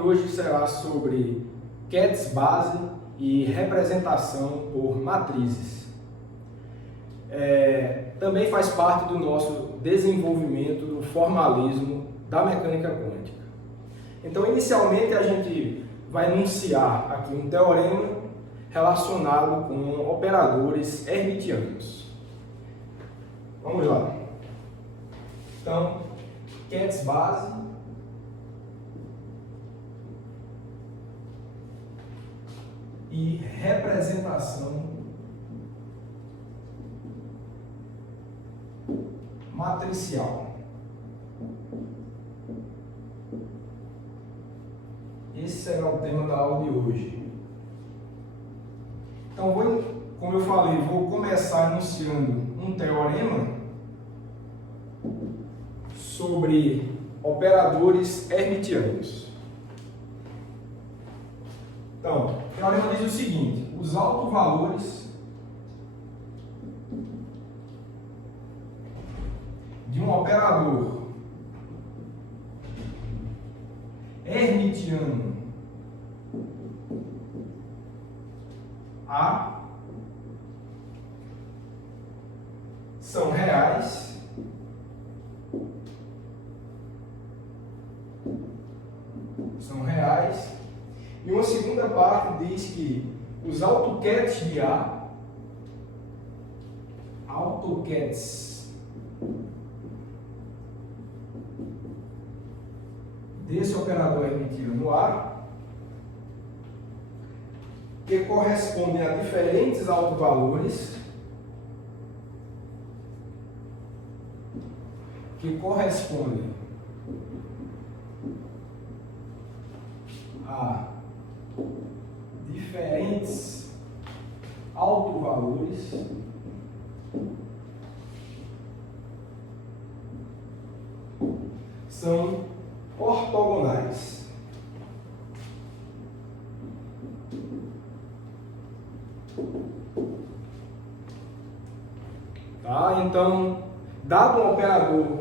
de hoje será sobre QETs base e representação por matrizes. Também faz parte do nosso desenvolvimento do formalismo da mecânica quântica. Então, inicialmente, a gente vai enunciar aqui um teorema relacionado com operadores hermitianos. Vamos lá. Então, QETs base e representação matricial. Esse será o tema da aula de hoje. Então, como eu falei, vou começar enunciando um teorema sobre operadores hermitianos. Então, o teorema diz o seguinte: os autovalores de um operador hermitiano A são reais e uma segunda parte diz que os autoquets de A, autoquets desse operador hermitiano A, que correspondem a diferentes autovalores que correspondem a diferentes autovalores são ortogonais. Tá? Então, dado um operador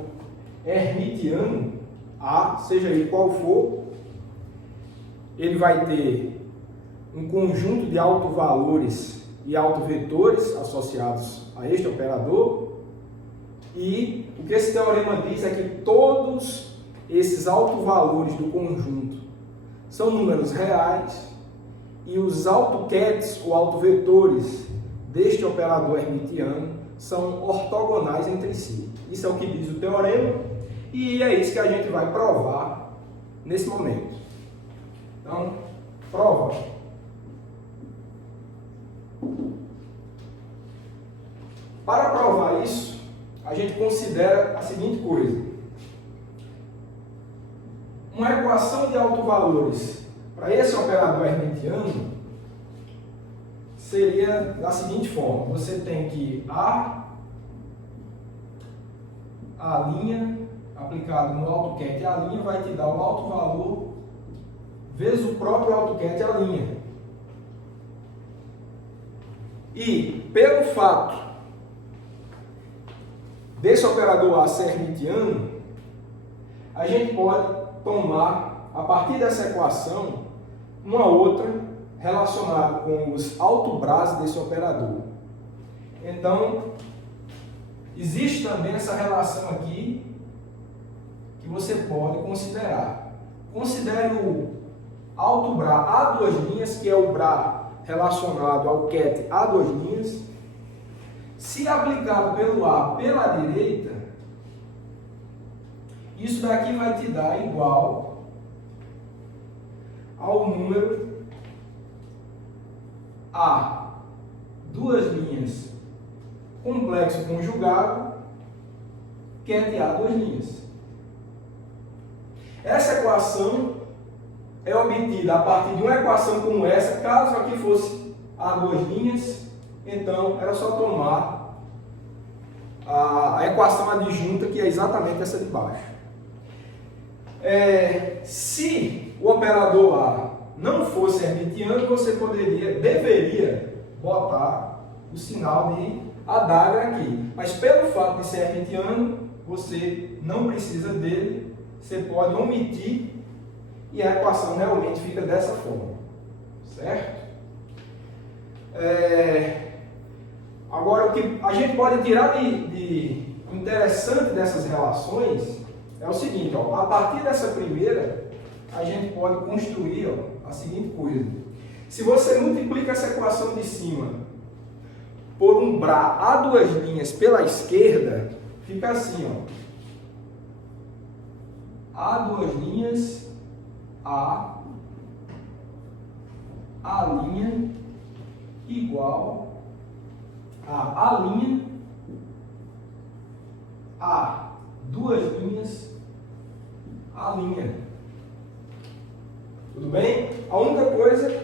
hermitiano A, seja ele qual for, ele vai ter um conjunto de autovalores e autovetores associados a este operador, e o que esse teorema diz é que todos esses autovalores do conjunto são números reais e os autoquets ou autovetores deste operador hermitiano são ortogonais entre si. Isso é o que diz o teorema e é isso que a gente vai provar nesse momento. Então, prova. Para provar isso, a gente considera a seguinte coisa: uma equação de autovalores para esse operador hermitiano seria da seguinte forma: você tem que A aplicado no autoquet A' vai te dar o autovalor vezes o próprio autoquet A'. E pelo fato desse operador A ser hermitiano, a gente pode tomar, a partir dessa equação, uma outra relacionada com os autobras desse operador. Então, existe também essa relação aqui que você pode considerar. Considere o autobra a duas linhas, que é o bra relacionado ao ket a duas linhas. Se aplicado pelo A pela direita, isso daqui vai te dar igual ao número A, duas linhas, complexo conjugado, ket A, duas linhas. Essa equação é obtida a partir de uma equação como essa. Caso aqui fosse A, duas linhas, então era só tomar a equação adjunta, que é exatamente essa de baixo. Se o operador A não fosse hermitiano, você deveria botar o sinal de adaga aqui. Mas pelo fato de ser hermitiano, você não precisa dele, você pode omitir e a equação realmente fica dessa forma, certo? Agora, o que a gente pode tirar de interessante dessas relações é o seguinte, ó, a partir dessa primeira, a gente pode construir, ó, a seguinte coisa. Se você multiplica essa equação de cima por um Bra a duas linhas pela esquerda, fica assim, ó. A duas linhas, a linha igual a linha, a duas linhas, a linha. Tudo bem? A única coisa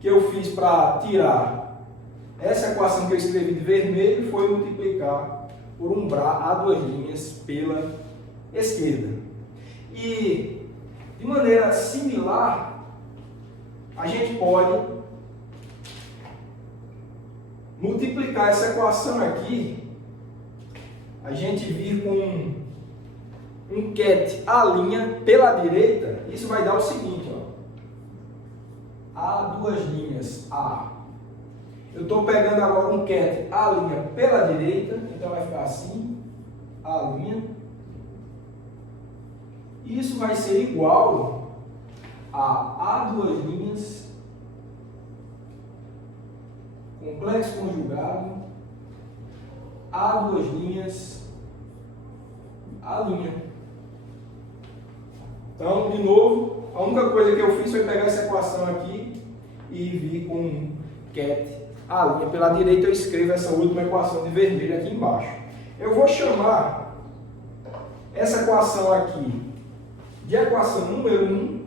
que eu fiz para tirar essa equação que eu escrevi de vermelho foi multiplicar por um Bra a duas linhas pela esquerda. E, de maneira similar, a gente pode multiplicar essa equação aqui, a gente vir com um ket A' pela direita, isso vai dar o seguinte, ó. A duas linhas A. Eu estou pegando agora um ket A' pela direita, então vai ficar assim, A'. Isso vai ser igual a duas linhas, complexo conjugado, A duas linhas, A'. Então, de novo, a única coisa que eu fiz foi pegar essa equação aqui e vir com um ket A'. Pela direita eu escrevo essa última equação de vermelho aqui embaixo. Eu vou chamar essa equação aqui de equação número 1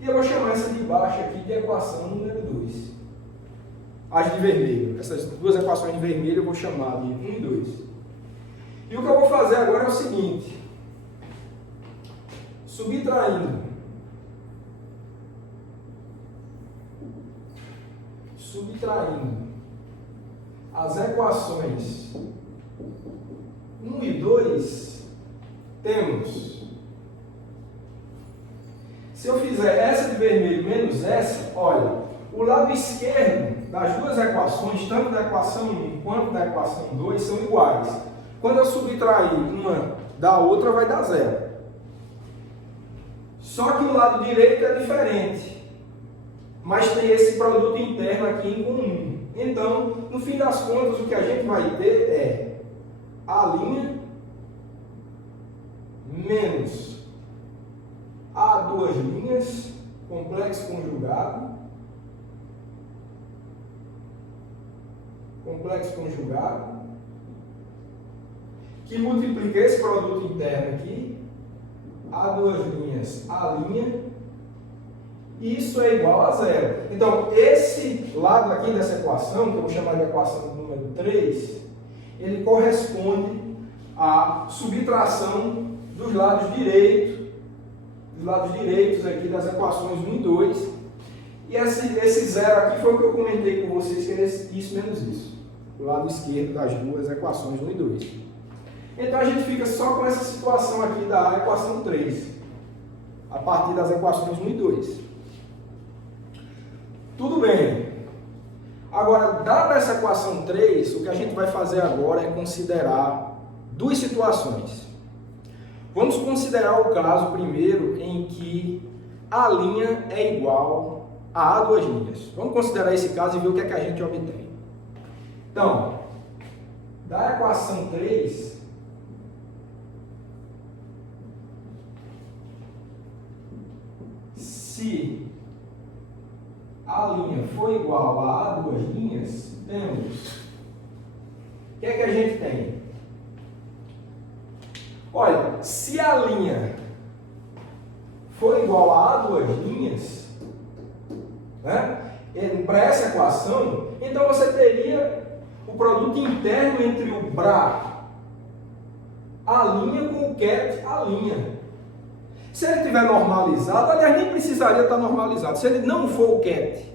e eu vou chamar essa de baixo aqui de equação número 2. As de vermelho. Essas duas equações de vermelho eu vou chamar de 1 e 2. E o que eu vou fazer agora é o seguinte. Subtraindo as equações 1 e 2, temos, se eu fizer essa de vermelho menos essa, olha, o lado esquerdo das duas equações, tanto da equação 1 quanto da equação 2, são iguais. Quando eu subtrair uma da outra, vai dar zero. Só que o lado direito é diferente, mas tem esse produto interno aqui em comum. Então, no fim das contas, o que a gente vai ter é A' menos A duas linhas, complexo conjugado, que multiplica esse produto interno aqui, A duas linhas, A', isso é igual a zero. Então, esse lado aqui dessa equação, que eu vou chamar de equação número 3, ele corresponde à subtração dos lados direitos aqui das equações 1 e 2. E esse zero aqui foi o que eu comentei com vocês, que era isso menos isso. O lado esquerdo das duas equações 1 e 2. Então, a gente fica só com essa situação aqui da equação 3, a partir das equações 1 e 2. Tudo bem. Agora, dada essa equação 3, o que a gente vai fazer agora é considerar duas situações. Vamos considerar o caso primeiro em que a linha é igual a duas linhas. Vamos considerar esse caso e ver o que é que a gente obtém. Então, da equação 3, se a linha for igual a duas linhas, temos, o que é que a gente tem? Olha, se a linha for igual a duas linhas, né, para essa equação, então você teria o produto interno entre o Bra A' com o ket A'. Se ele estiver normalizado, aliás, nem precisaria estar normalizado. Se ele não for o ket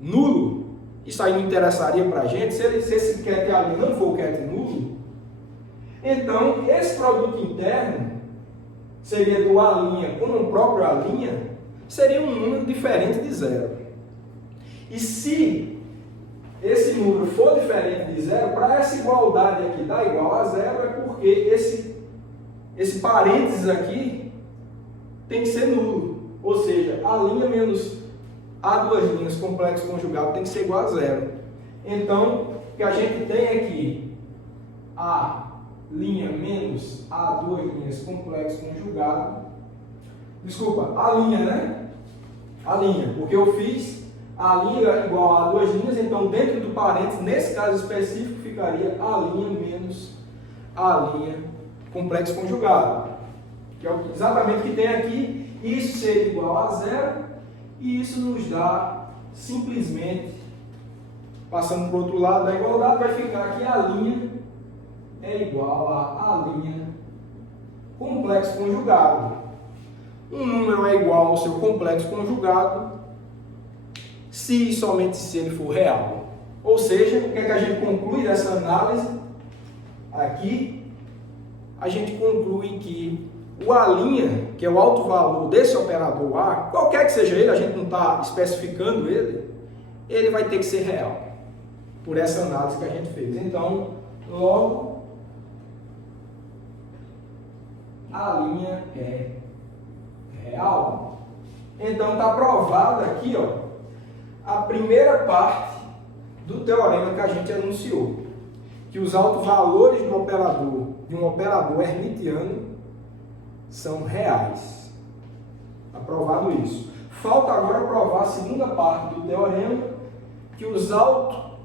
nulo, isso aí não interessaria para a gente. Se esse ket ali não for o ket nulo, então esse produto interno seria do A' com o próprio A', seria um número diferente de zero. E se esse número for diferente de zero, para essa igualdade aqui dar igual a zero, é porque esse parênteses aqui tem que ser nulo. Ou seja, A' menos A2' complexo conjugado tem que ser igual a zero. Então, o que a gente tem aqui, A' menos A2' complexo conjugado. Desculpa, A', né? A', porque eu fiz A' igual a A2', então dentro do parênteses, nesse caso específico, ficaria A' menos A' complexo conjugado. Que é exatamente o que tem aqui. Isso seria igual a zero, e isso nos dá simplesmente, passando para o outro lado da igualdade, vai ficar que A' é igual a A' complexo conjugado. Um número é igual ao seu complexo conjugado se e somente se ele for real. Ou seja, o que é que a gente conclui dessa análise? Aqui, a gente conclui que o A', que é o alto valor desse operador A, qualquer que seja ele, a gente não está especificando ele vai ter que ser real, por essa análise que a gente fez. Então, logo, A' é real. Então, está provada aqui, ó, a primeira parte do teorema que a gente anunciou, que os autovalores de um operador hermitiano são reais. Está provado isso. Falta agora provar a segunda parte do teorema, que os autoquets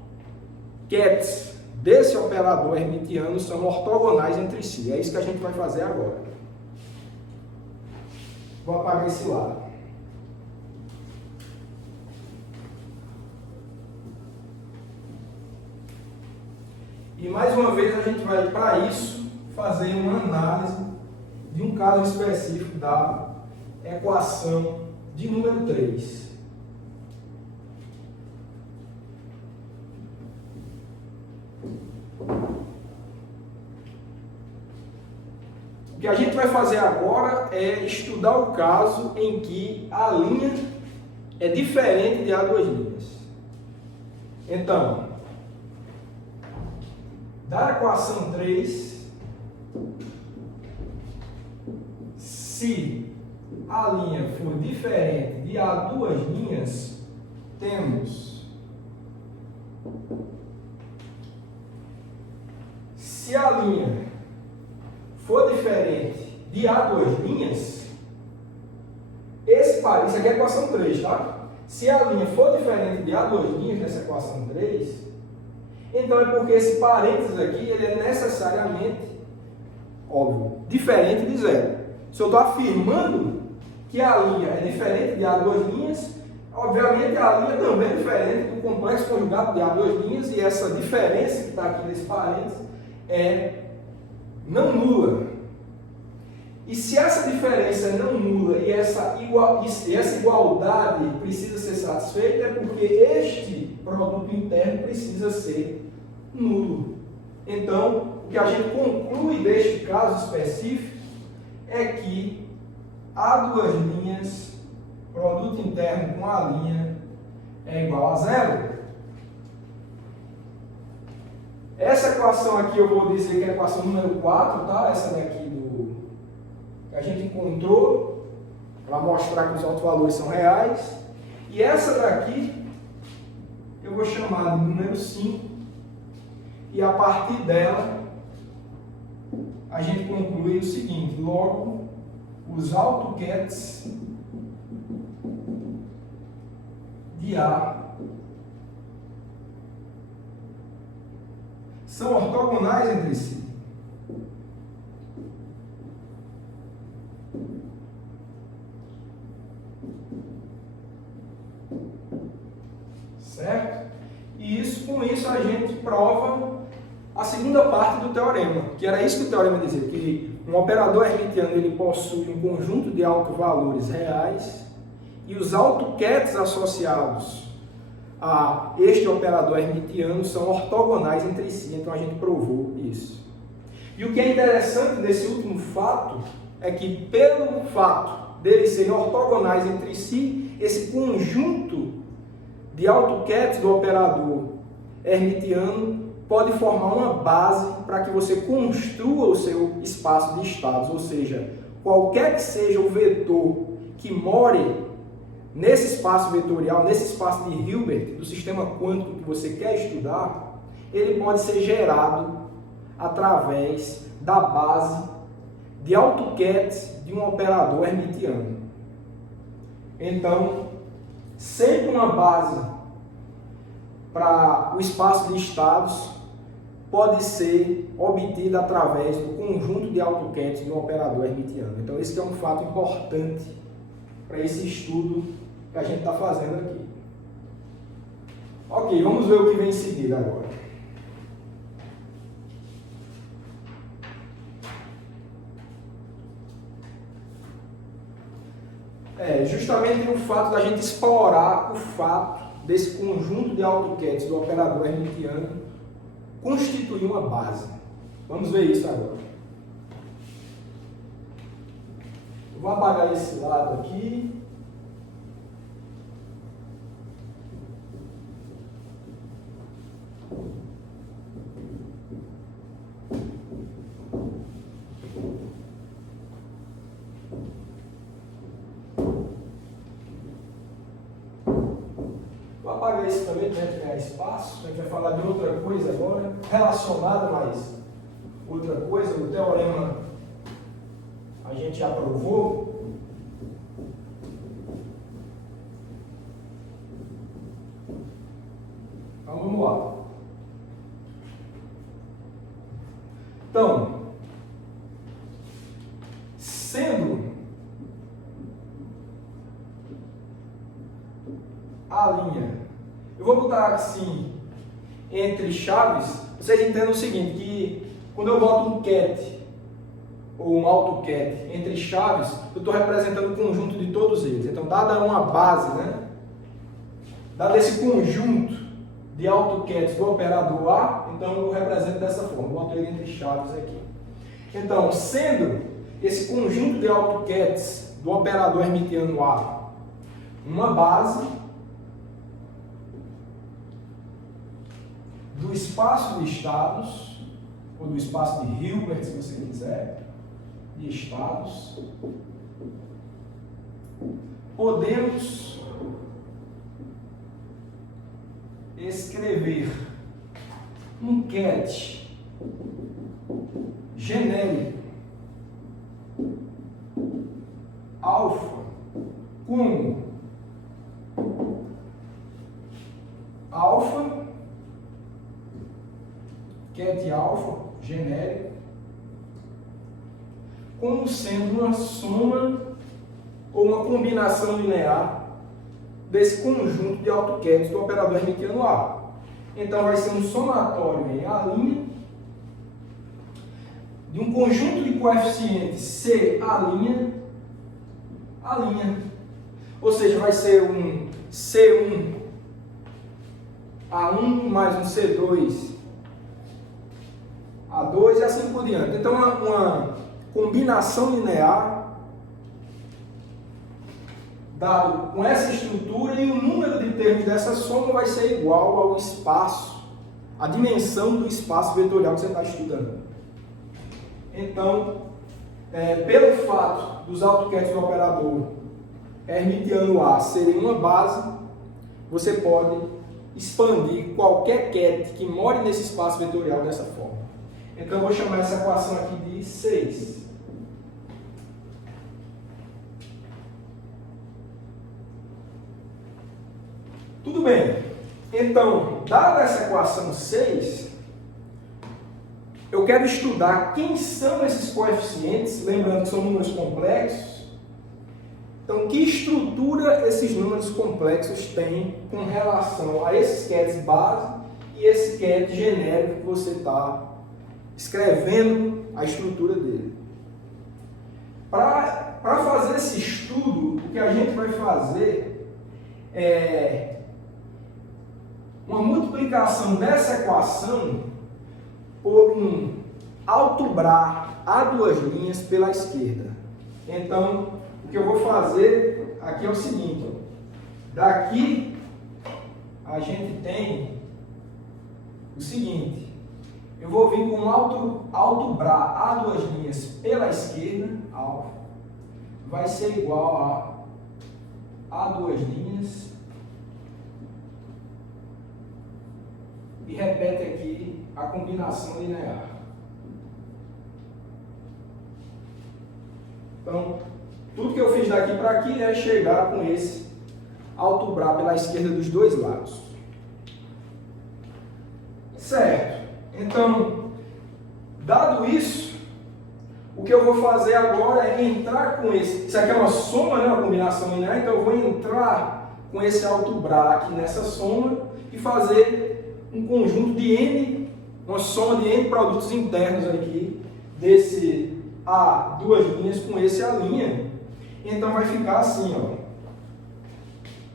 desse operador hermitiano são ortogonais entre si. É isso que a gente vai fazer agora. Vou apagar esse lado. E mais uma vez a gente vai, para isso, fazer uma análise de um caso específico da equação de número 3. O que a gente vai fazer agora é estudar o caso em que a linha é diferente de A2'. Então, da equação 3, se a linha for diferente de A2', temos, se a linha for diferente de A2', esse par, isso aqui é a equação 3, tá? Se a linha for diferente de A2' nessa equação 3, então é porque esse parênteses aqui ele é necessariamente, óbvio, diferente de zero. Se eu estou afirmando que a linha é diferente de A2', obviamente a linha também é diferente do complexo conjugado de A2', e essa diferença que está aqui nesse parênteses é não nula. E se essa diferença é não nula e essa igualdade precisa ser satisfeita, é porque este produto interno precisa ser nulo. Então, o que a gente conclui deste caso específico é que A2', produto interno com A', é igual a zero. Essa equação aqui eu vou dizer que é a equação número 4, tá? Essa daqui que a gente encontrou para mostrar que os autovalores são reais. E essa daqui eu vou chamar de número 5. E a partir dela a gente conclui o seguinte: logo, os autoquets de A são ortogonais entre si. Certo? E com isso a gente prova a segunda parte do teorema, que era isso que o teorema dizia, que um operador hermitiano ele possui um conjunto de autovalores reais e os autoquets associados a este operador hermitiano são ortogonais entre si. Então a gente provou isso. E o que é interessante nesse último fato é que, pelo fato deles serem ortogonais entre si, esse conjunto de AutoCAD do operador hermitiano pode formar uma base para que você construa o seu espaço de estados, ou seja, qualquer que seja o vetor que more nesse espaço vetorial, nesse espaço de Hilbert, do sistema quântico que você quer estudar, ele pode ser gerado através da base de AutoCAD de um operador hermitiano. Então, sempre uma base para o espaço de estados pode ser obtida através do conjunto de AutoCAD de um operador hermitiano. Então, esse é um fato importante para esse estudo que a gente está fazendo aqui. Ok, vamos ver o que vem em seguida agora. Justamente o fato da gente explorar o fato desse conjunto de AutoCAD do operador hermitiano constituir uma base. Vamos ver isso agora. Eu vou apagar esse lado aqui. Vou apagar esse também para ganhar espaço. A gente vai falar de outra coisa agora, relacionada, mas outra coisa. O teorema a gente já provou. Então vamos lá. Então, sendo a linha, eu vou botar assim, entre chaves, vocês entendam o seguinte, que quando eu boto um cat ou um AutoCAD entre chaves, eu estou representando o conjunto de todos eles. Então, dada uma base, né? Dado esse conjunto de AutoCAD do operador A, então eu represento dessa forma, boto ele entre chaves aqui. Então, sendo esse conjunto de AutoCADs do operador hermitiano A uma base do espaço de estados, ou do espaço de Hilbert, se você quiser, de estados, podemos escrever um CAD genérico alfa como alfa, CAD alfa genérico, como sendo uma soma ou uma combinação linear desse conjunto de AutoCADs do operador hermitiano A. Então vai ser um somatório em A' de um conjunto de coeficientes C A', ou seja, vai ser um C1 A1 mais um C2 A2 e assim por diante. Então, uma combinação linear dado com essa estrutura, e o número de termos dessa soma vai ser igual ao espaço, a dimensão do espaço vetorial que você está estudando. Então, pelo fato dos AutoCADs do operador hermitiano A serem uma base, você pode expandir qualquer CAD que more nesse espaço vetorial dessa forma. Então, eu vou chamar essa equação aqui de 6. Tudo bem. Então, dada essa equação 6, eu quero estudar quem são esses coeficientes, lembrando que são números complexos. Então, que estrutura esses números complexos têm com relação a esses CADs base e esse CAD genérico que você está escrevendo a estrutura dele. Para fazer esse estudo, o que a gente vai fazer é uma multiplicação dessa equação por um altubrar a duas linhas pela esquerda. Então, o que eu vou fazer aqui é o seguinte, ó. Daqui a gente tem o seguinte, eu vou vir com altubrar a duas linhas pela esquerda, alfa, vai ser igual a duas linhas, e repete aqui a combinação linear. Então, tudo que eu fiz daqui para aqui é chegar com esse altubrar pela esquerda dos dois lados. Certo. Então, dado isso, o que eu vou fazer agora é entrar com esse. Isso aqui é uma soma, né, uma combinação linear, então eu vou entrar com esse altubrar aqui nessa soma e fazer um conjunto de N, uma soma de N produtos internos aqui, desse A duas linhas com esse A'. Então vai ficar assim, ó.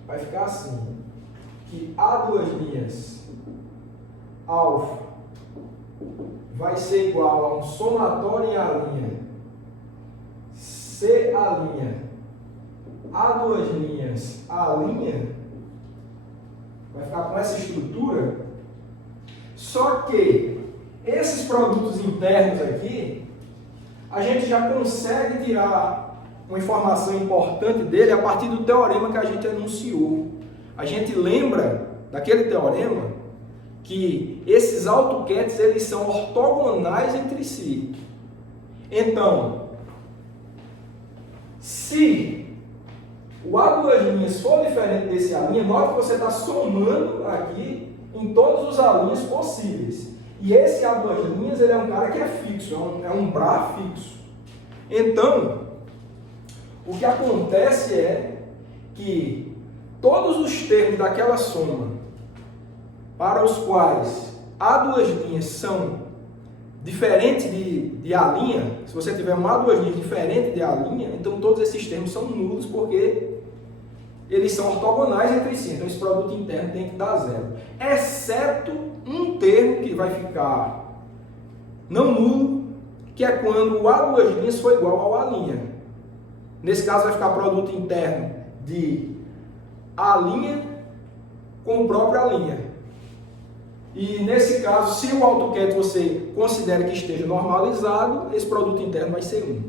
Vai ficar assim, que A duas linhas alfa vai ser igual a um somatório em A', C A duas linhas A', vai ficar com essa estrutura, só que esses produtos internos aqui, a gente já consegue tirar uma informação importante dele a partir do teorema que a gente enunciou. A gente lembra daquele teorema que esses AutoCADs eles são ortogonais entre si. Então, se o A duas linhas for diferente desse A', nota que você está somando aqui em todos os A' possíveis. E esse A duas linhas ele é um cara que é fixo, é um BRA fixo. Então, o que acontece é que todos os termos daquela soma para os quais A duas linhas são diferentes de A', se você tiver um A duas linhas diferente de A', então todos esses termos são nulos porque eles são ortogonais entre si. Então esse produto interno tem que dar zero. Exceto um termo que vai ficar não nulo, que é quando o A duas linhas for igual ao A'. Nesse caso vai ficar produto interno de A' com o próprio A'. E nesse caso, se o AutoCAD você considera que esteja normalizado, esse produto interno vai ser 1.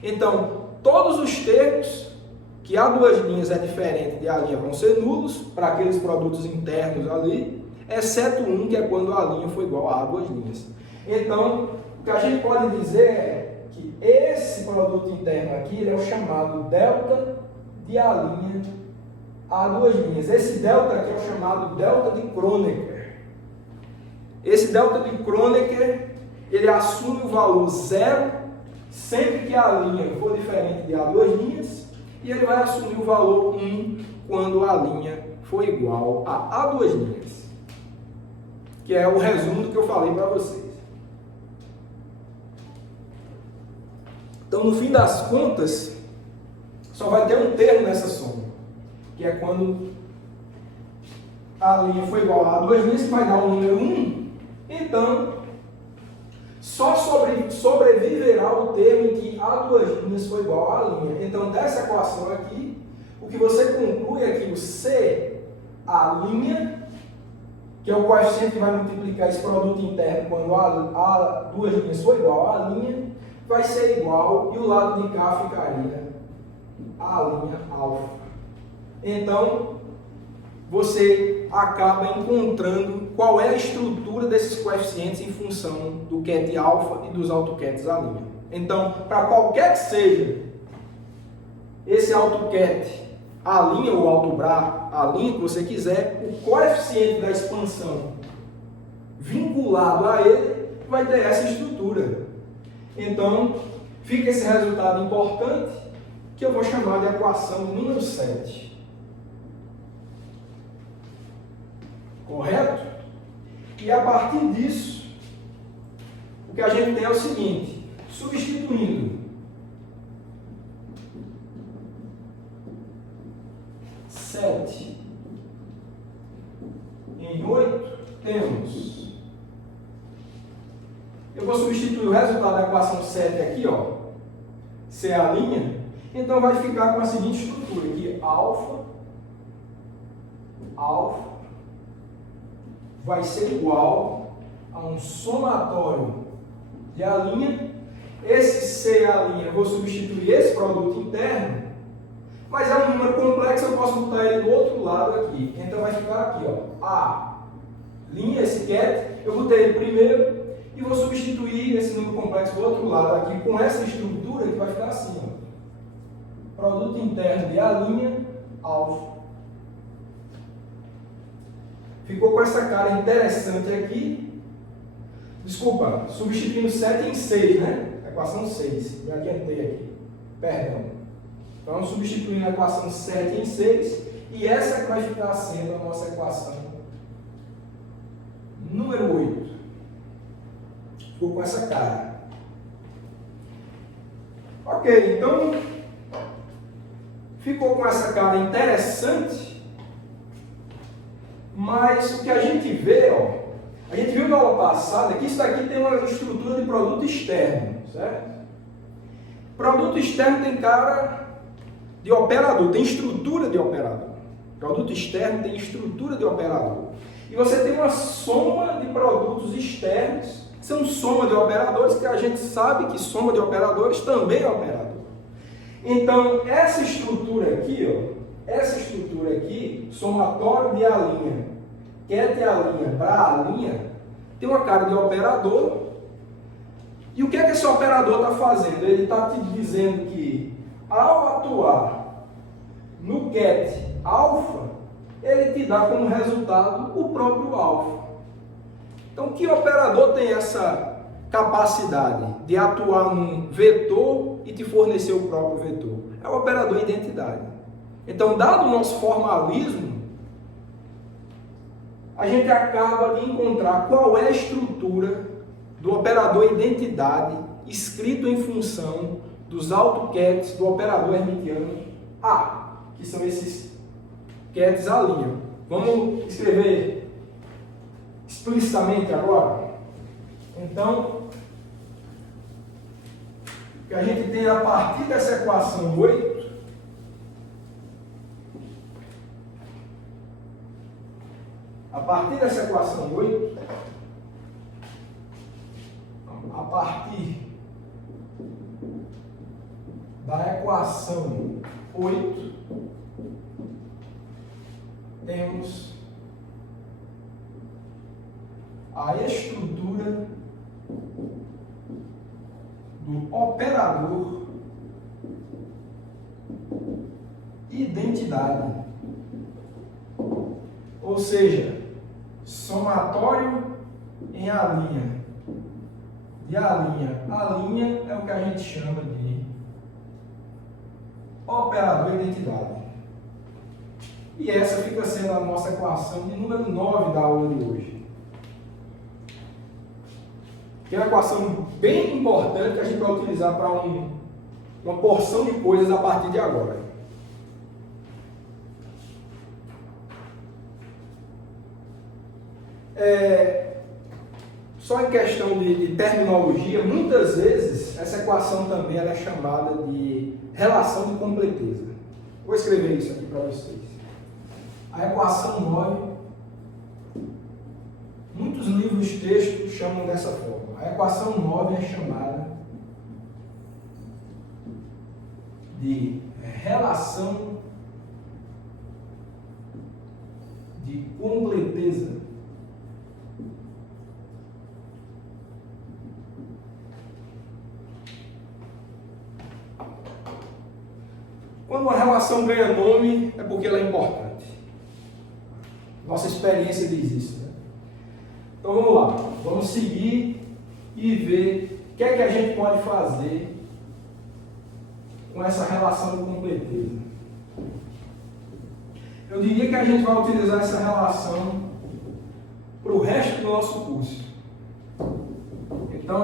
Então, todos os termos que A duas linhas é diferente de A' vão ser nulos para aqueles produtos internos ali, exceto um, que é quando A' for igual a duas linhas. Então, o que a gente pode dizer é que esse produto interno aqui ele é o chamado delta de A' a duas linhas. Esse delta aqui é o chamado delta de Kronecker. Esse delta de Kronecker, ele assume o valor 0 sempre que a linha for diferente de A duas linhas, e ele vai assumir o valor 1 quando a linha for igual a A duas linhas. Que é o resumo do que eu falei para vocês. Então, no fim das contas, só vai ter um termo nessa soma, que é quando a linha for igual a duas linhas, que vai dar o número 1. Então, só sobreviverá o termo em que A duas linhas for igual a linha. Então, dessa equação aqui, o que você conclui é que o C A', que é o coeficiente que vai multiplicar esse produto interno quando A duas linhas for igual a linha, vai ser igual, e o lado de cá ficaria A' alfa. Então, você acaba encontrando qual é a estrutura desses coeficientes em função do CAD alfa e dos AutoCADs A'. Então, para qualquer que seja esse AutoCAD A' ou AutoBRA A' que você quiser, o coeficiente da expansão vinculado a ele vai ter essa estrutura. Então, fica esse resultado importante que eu vou chamar de equação número 7. Correto? E a partir disso, o que a gente tem é o seguinte, substituindo 7 em 8, temos eu vou substituir o resultado da equação 7 aqui, ó, CA', então vai ficar com a seguinte estrutura aqui, alfa vai ser igual a um somatório de A', esse CA', eu vou substituir esse produto interno, mas é um número complexo, eu posso botar ele do outro lado aqui, então vai ficar aqui, ó, A', esse cat, eu botei ele primeiro e vou substituir esse número complexo do outro lado aqui com essa estrutura que vai ficar assim, ó. Produto interno de A', alfa. Ficou com essa cara interessante aqui. Desculpa, substituindo 7 em 6, né? Equação 6. Me adiantei aqui. Perdão. Então, substituindo a equação 7 em 6. E essa que vai ficar sendo a nossa equação número 8. Ficou com essa cara. Ok, então ficou com essa cara interessante, mas o que a gente vê, ó, a gente viu na aula passada que isso daqui tem uma estrutura de produto externo, certo? Produto externo tem cara de operador, tem estrutura de operador. Produto externo tem estrutura de operador. E você tem uma soma de produtos externos, que são soma de operadores, que a gente sabe que soma de operadores também é operador. Então, essa estrutura aqui, ó, somatório de A', cat A' para A', tem uma cara de operador. E o que é que esse operador está fazendo? Ele está te dizendo que, ao atuar no cat alfa, ele te dá como resultado o próprio alfa. Então, que operador tem essa capacidade de atuar num vetor e te fornecer o próprio vetor? É o operador identidade. Então, dado o nosso formalismo, a gente acaba de encontrar qual é a estrutura do operador identidade escrito em função dos autocats do operador hermitiano A, que são esses cats A'. Vamos escrever explicitamente agora? Então, o que a gente tem a partir dessa equação 8, a partir da equação 8, temos a estrutura do operador identidade, ou seja, somatório em A'. De A' é o que a gente chama de operador identidade. E essa fica sendo a nossa equação de número 9 da aula de hoje. Que é uma equação bem importante que a gente vai utilizar para uma porção de coisas a partir de agora. Só em questão de terminologia, muitas vezes essa equação também ela é chamada de relação de completeza. Vou escrever isso aqui para vocês. A equação 9, muitos livros textos chamam dessa forma. A equação 9 é chamada de relação de completeza. Quando uma relação ganha nome, é porque ela é importante. Nossa experiência diz isso, né? Então vamos lá, vamos seguir e ver o que é que a gente pode fazer com essa relação de completeza. Eu diria que a gente vai utilizar essa relação para o resto do nosso curso. Então,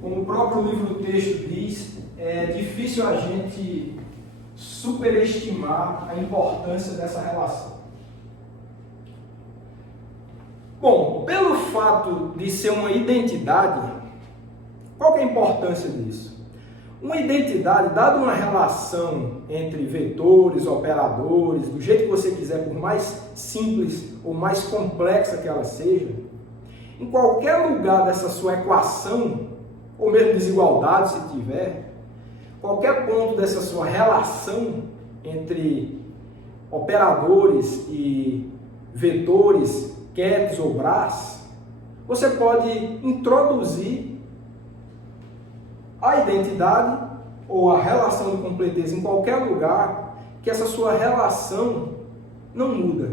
como o próprio livro texto diz, é difícil a gente superestimar a importância dessa relação. Bom, pelo fato de ser uma identidade, qual que é a importância disso? Uma identidade, dada uma relação entre vetores, operadores, do jeito que você quiser, por mais simples ou mais complexa que ela seja, em qualquer lugar dessa sua equação, ou mesmo desigualdade se tiver, qualquer ponto dessa sua relação entre operadores e vetores, quetes ou bras, você pode introduzir a identidade ou a relação de completeza em qualquer lugar que essa sua relação não muda.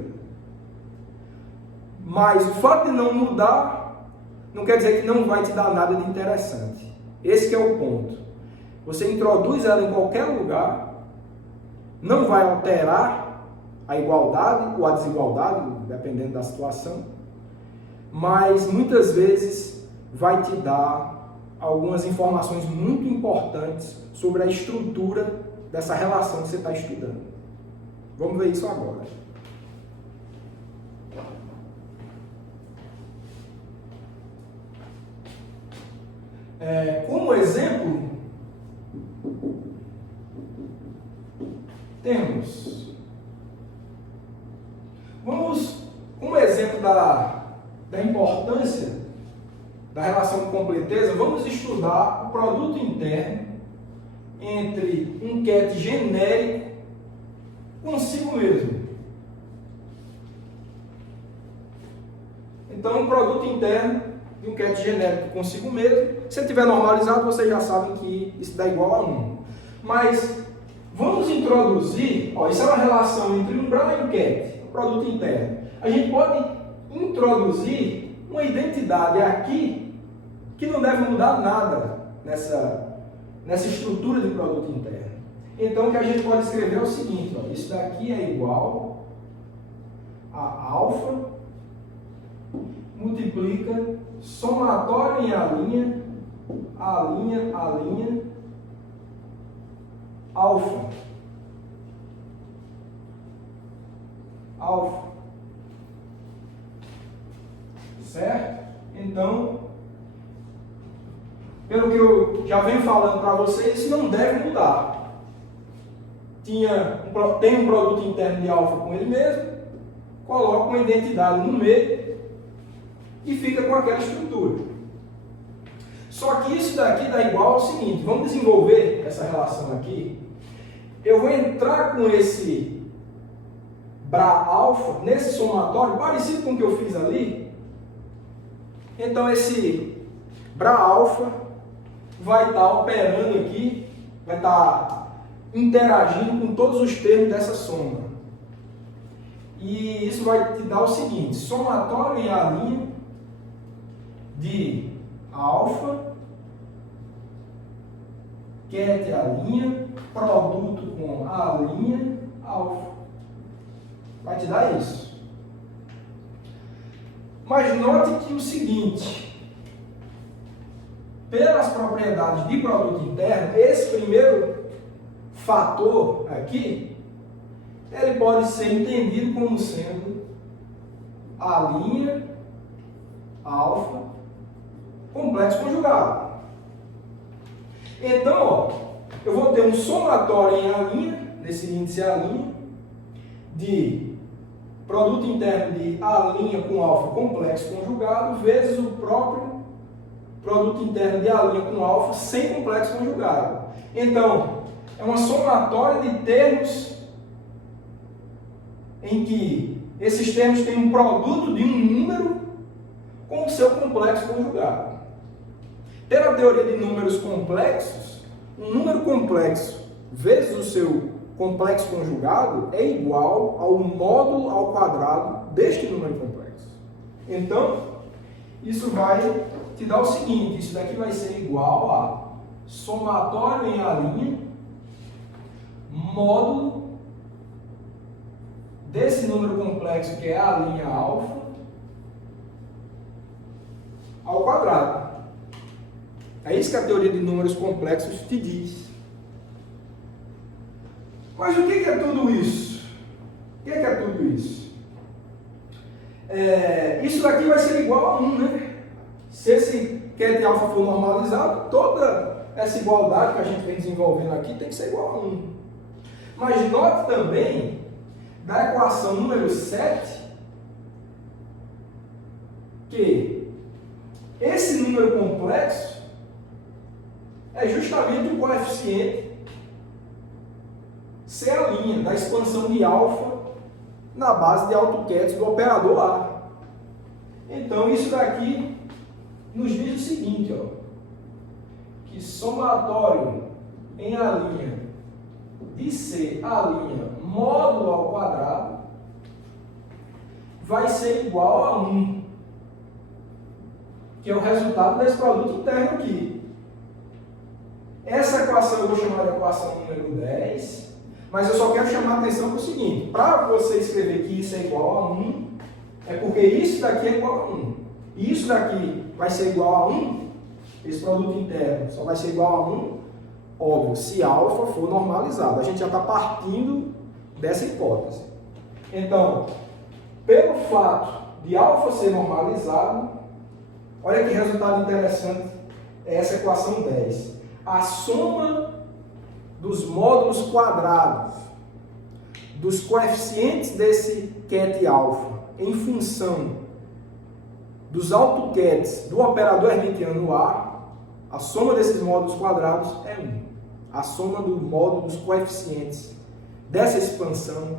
Mas o fato de não mudar não quer dizer que não vai te dar nada de interessante. Esse que é o ponto. Você introduz ela em qualquer lugar, não vai alterar a igualdade ou a desigualdade, dependendo da situação, mas muitas vezes vai te dar algumas informações muito importantes sobre a estrutura dessa relação que você está estudando. Vamos ver isso agora. Como exemplo, temos, como exemplo da importância da relação de completeza, vamos estudar o produto interno entre um ket genérico consigo mesmo. Então, um produto interno de um ket genérico consigo mesmo, se ele estiver normalizado, vocês já sabem que isso dá igual a 1. Mas vamos introduzir, isso é uma relação entre um bra e um ket, um produto interno. A gente pode introduzir uma identidade aqui que não deve mudar nada nessa estrutura de produto interno. Então, o que a gente pode escrever é o seguinte, isso daqui é igual a alfa multiplica somatório em a linha, alfa. Certo? Então, pelo que eu já venho falando para vocês, isso não deve mudar. Tem um produto interno de alfa com ele mesmo, coloca uma identidade no meio e fica com aquela estrutura. Só que isso daqui dá igual ao seguinte, vamos desenvolver essa relação aqui. Eu vou entrar com esse bra alfa nesse somatório, parecido com o que eu fiz ali. Então esse bra alfa vai estar operando aqui, vai estar interagindo com todos os termos dessa soma. E isso vai te dar o seguinte, somatório em a' de alfa, ket a', produto com a' alfa. Vai te dar isso. Mas note que o seguinte, pelas propriedades de produto interno, esse primeiro fator aqui, ele pode ser entendido como sendo a' alfa complexo conjugado. Então, eu vou ter um somatório em a', nesse índice a', de produto interno de a' com alfa complexo conjugado vezes o próprio produto interno de a' com alfa sem complexo conjugado. Então, é uma somatória de termos em que esses termos têm um produto de um número com o seu complexo conjugado. Pela teoria de números complexos, um número complexo vezes o seu complexo conjugado é igual ao módulo ao quadrado deste número complexo. Então, isso vai te dar o seguinte, isso daqui vai ser igual a somatório em a', módulo desse número complexo que é a' alfa, ao quadrado. É isso que a teoria de números complexos te diz. Mas o que é tudo isso? O que é tudo isso? isso daqui vai ser igual a 1, né? Se esse ket alfa for normalizado, toda essa igualdade que a gente vem desenvolvendo aqui tem que ser igual a 1. Mas note também, da equação número 7, que esse número complexo é justamente o coeficiente C' da expansão de alfa na base de AutoCAD do operador A. Então isso daqui nos diz o seguinte, ó, que somatório em A' de C' módulo ao quadrado vai ser igual a 1, que é o resultado desse produto interno aqui. Essa equação eu vou chamar de equação número 10, mas eu só quero chamar a atenção para o seguinte: para você escrever que isso é igual a 1, é porque isso daqui é igual a 1. E isso daqui vai ser igual a 1, esse produto interno só vai ser igual a 1, óbvio, se alfa for normalizado. A gente já está partindo dessa hipótese. Então, pelo fato de alfa ser normalizado, olha que resultado interessante é essa equação 10. A soma dos módulos quadrados dos coeficientes desse ket alfa em função dos AutoCADs do operador hermitiano A, a soma desses módulos quadrados é 1. A soma do módulo dos coeficientes dessa expansão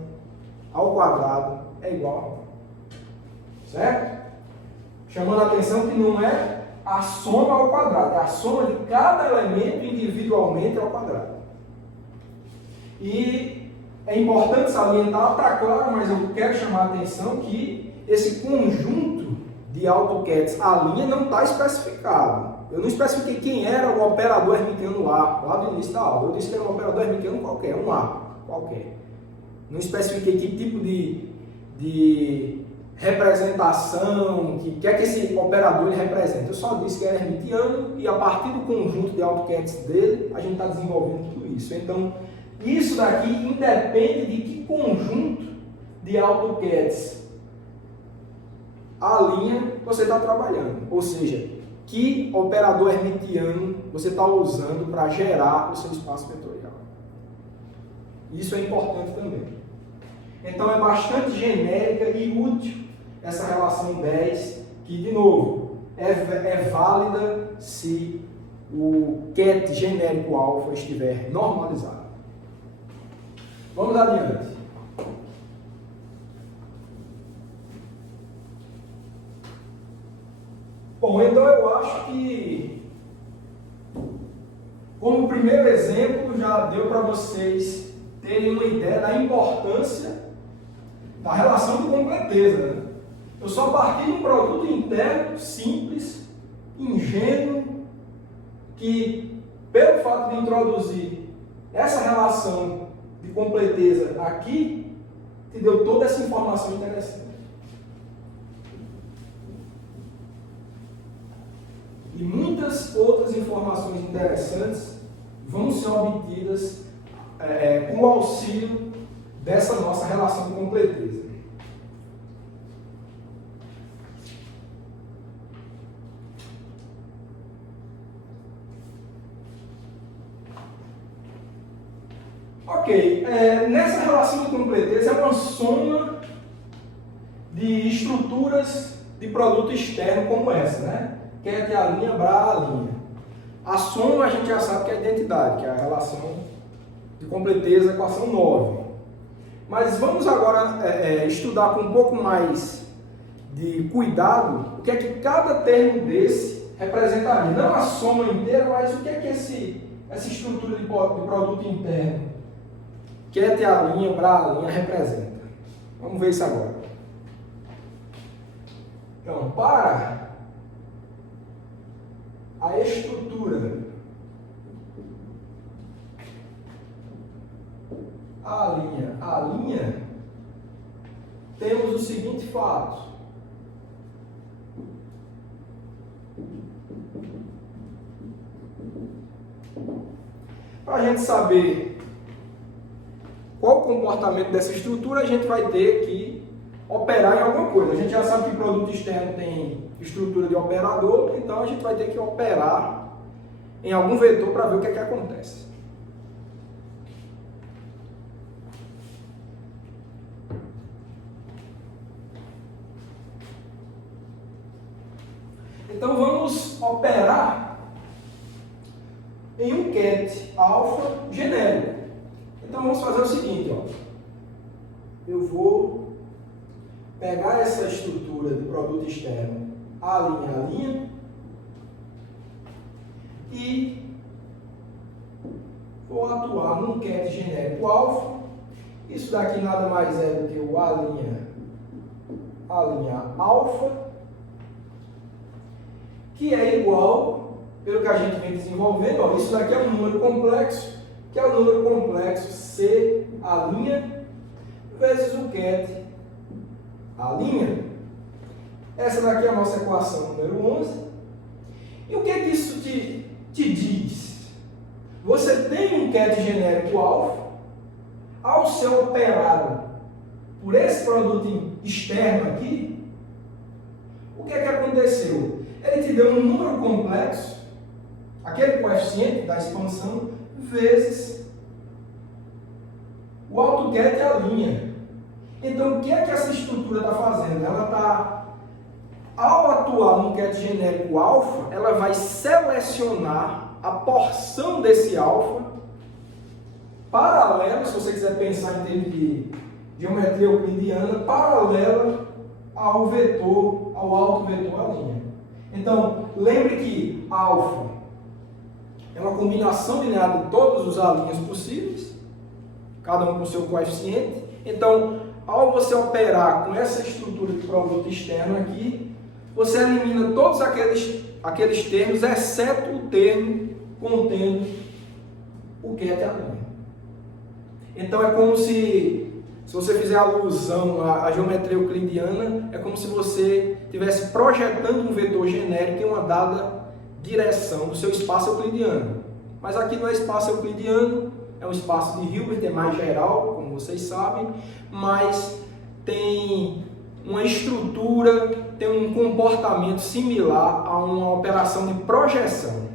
ao quadrado é igual a 1. Certo? Chamando a atenção que não é a soma ao quadrado, é a soma de cada elemento individualmente ao quadrado. E é importante salientar, está claro, mas eu quero chamar a atenção que esse conjunto de AutoCADs A' não está especificado. Eu não especifiquei quem era o operador hermitiano A, lá do início da aula. Eu disse que era um operador hermitiano qualquer, um A qualquer. Não especifiquei que tipo de representação, que é que esse operador ele representa. Eu só disse que era hermitiano e a partir do conjunto de AutoCADs dele, a gente está desenvolvendo tudo isso. Então, isso daqui independe de que conjunto de AutoCADs A' você está trabalhando. Ou seja, que operador hermitiano você está usando para gerar o seu espaço vetorial. Isso é importante também. Então é bastante genérica e útil essa relação 10, que, de novo, é válida se o ket genérico alfa estiver normalizado. Vamos adiante. Bom, então eu acho que, como primeiro exemplo, já deu para vocês terem uma ideia da importância da relação de completeza, né? Eu só parti de um produto interno simples, ingênuo, que, pelo fato de introduzir essa relação de completeza aqui, te deu toda essa informação interessante. E muitas outras informações interessantes vão ser obtidas com o auxílio dessa nossa relação de completeza. Ok, nessa relação de completeza é uma soma de estruturas de produto externo como essa, né? Ket A', Bra A'. A soma a gente já sabe que é a identidade, que é a relação de completeza, equação 9. Mas vamos agora estudar com um pouco mais de cuidado o que é que cada termo desse representaria. Não a soma inteira, mas o que é que essa estrutura de produto interno, Ket A', Bra A' representa. Vamos ver isso agora. Então, para a estrutura A', temos o seguinte fato. Para a gente saber qual o comportamento dessa estrutura, a gente vai ter que operar em alguma coisa. A gente já sabe que produto externo tem estrutura de operador, então a gente vai ter que operar em algum vetor para ver o que é que acontece. Então vamos operar em um ket alfa genérico. Então vamos fazer o seguinte, ó. Eu vou pegar essa estrutura de produto externo a linha e vou atuar num ket genérico alfa. Isso daqui nada mais é do que o a linha alfa, que é igual, pelo que a gente vem desenvolvendo, ó, isso daqui é um número complexo, que é o número complexo C a linha vezes o ket a linha. Essa daqui é a nossa equação número 11. E o que é que isso te diz? Você tem um ket genérico alfa, ao ser operado por esse produto externo aqui, o que é que aconteceu? Ele te deu um número complexo, aquele coeficiente da expansão, vezes o AutoCAD e a linha. Então, o que é que essa estrutura está fazendo? Ela está, ao atuar no ket genérico alfa, ela vai selecionar a porção desse alfa paralela, se você quiser pensar em termos de geometria euclidiana, paralela ao vetor, ao autovetor a linha. Então, lembre que alfa é uma combinação linear de todos os alinhos possíveis, cada um com seu coeficiente. Então, ao você operar com essa estrutura de produto externo aqui, você elimina todos aqueles termos, exceto o termo contendo o ket a linha. Então, é como se você fizer alusão à geometria euclidiana, é como se você estivesse projetando um vetor genérico em uma dada direção do seu espaço euclidiano. Mas aqui não é espaço euclidiano, é um espaço de Hilbert, é mais geral, como vocês sabem, mas tem uma estrutura, tem um comportamento similar a uma operação de projeção.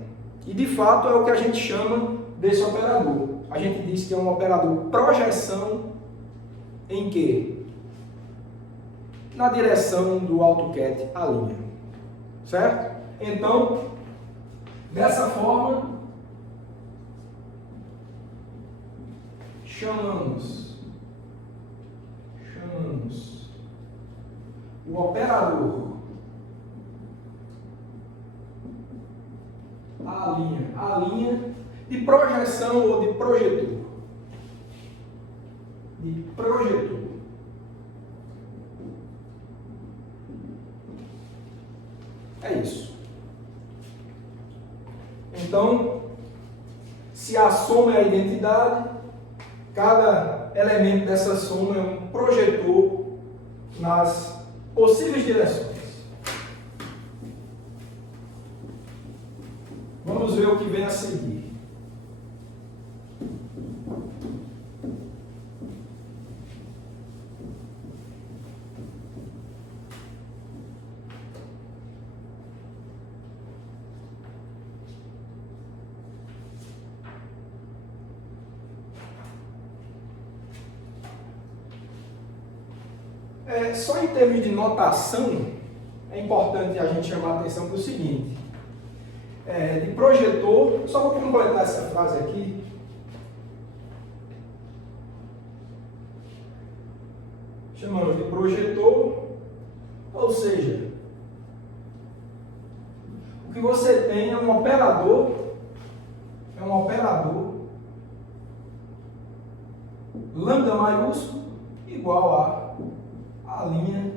E de fato é o que a gente chama desse operador. A gente diz que é um operador projeção em que? Na direção do AutoCAD a linha. Certo? Então, dessa forma, chamamos o operador a linha de projeção ou de projetor. É isso. Então, se a soma é a identidade, cada elemento dessa soma é um projetor nas possíveis direções. Vamos ver o que vem a seguir. Só em termos de notação, é importante a gente chamar a atenção para o seguinte. De projetor, só vou completar essa frase aqui. Chamamos de projetor, ou seja, o que você tem é um operador lambda maiúsculo igual a linha.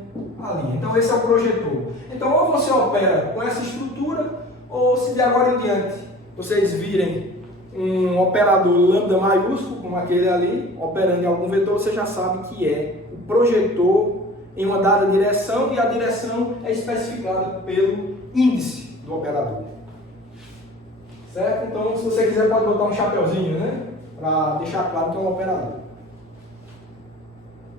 Então esse é o projetor. Então ou você opera com essa estrutura, ou se de agora em diante vocês virem um operador lambda maiúsculo, como aquele ali, operando em algum vetor, você já sabe que é o projetor em uma dada direção, e a direção é especificada pelo índice do operador. Certo? Então, se você quiser, pode botar um chapeuzinho, né? Para deixar claro que é um operador.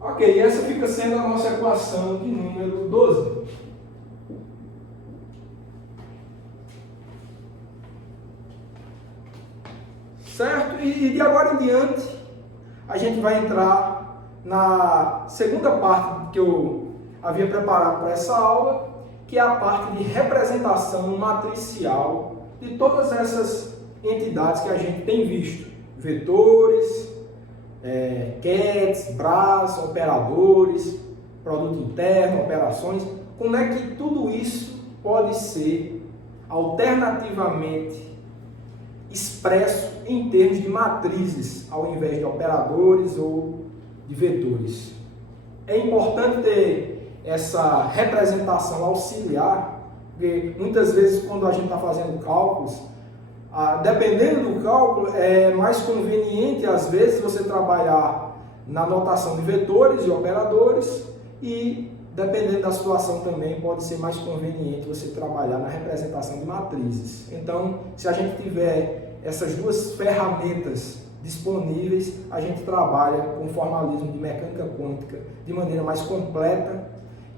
Ok, essa fica sendo a nossa equação de número 12. Certo? E de agora em diante, a gente vai entrar na segunda parte que eu havia preparado para essa aula, que é a parte de representação matricial de todas essas entidades que a gente tem visto. Vetores, CADs, BRAS, operadores, produto interno, operações. Como é que tudo isso pode ser alternativamente expresso em termos de matrizes, ao invés de operadores ou de vetores. É importante ter essa representação auxiliar, porque muitas vezes quando a gente está fazendo cálculos, dependendo do cálculo, é mais conveniente às vezes você trabalhar na notação de vetores e operadores, e dependendo da situação também pode ser mais conveniente você trabalhar na representação de matrizes. Então, se a gente tiver essas duas ferramentas disponíveis, a gente trabalha com o formalismo de mecânica quântica de maneira mais completa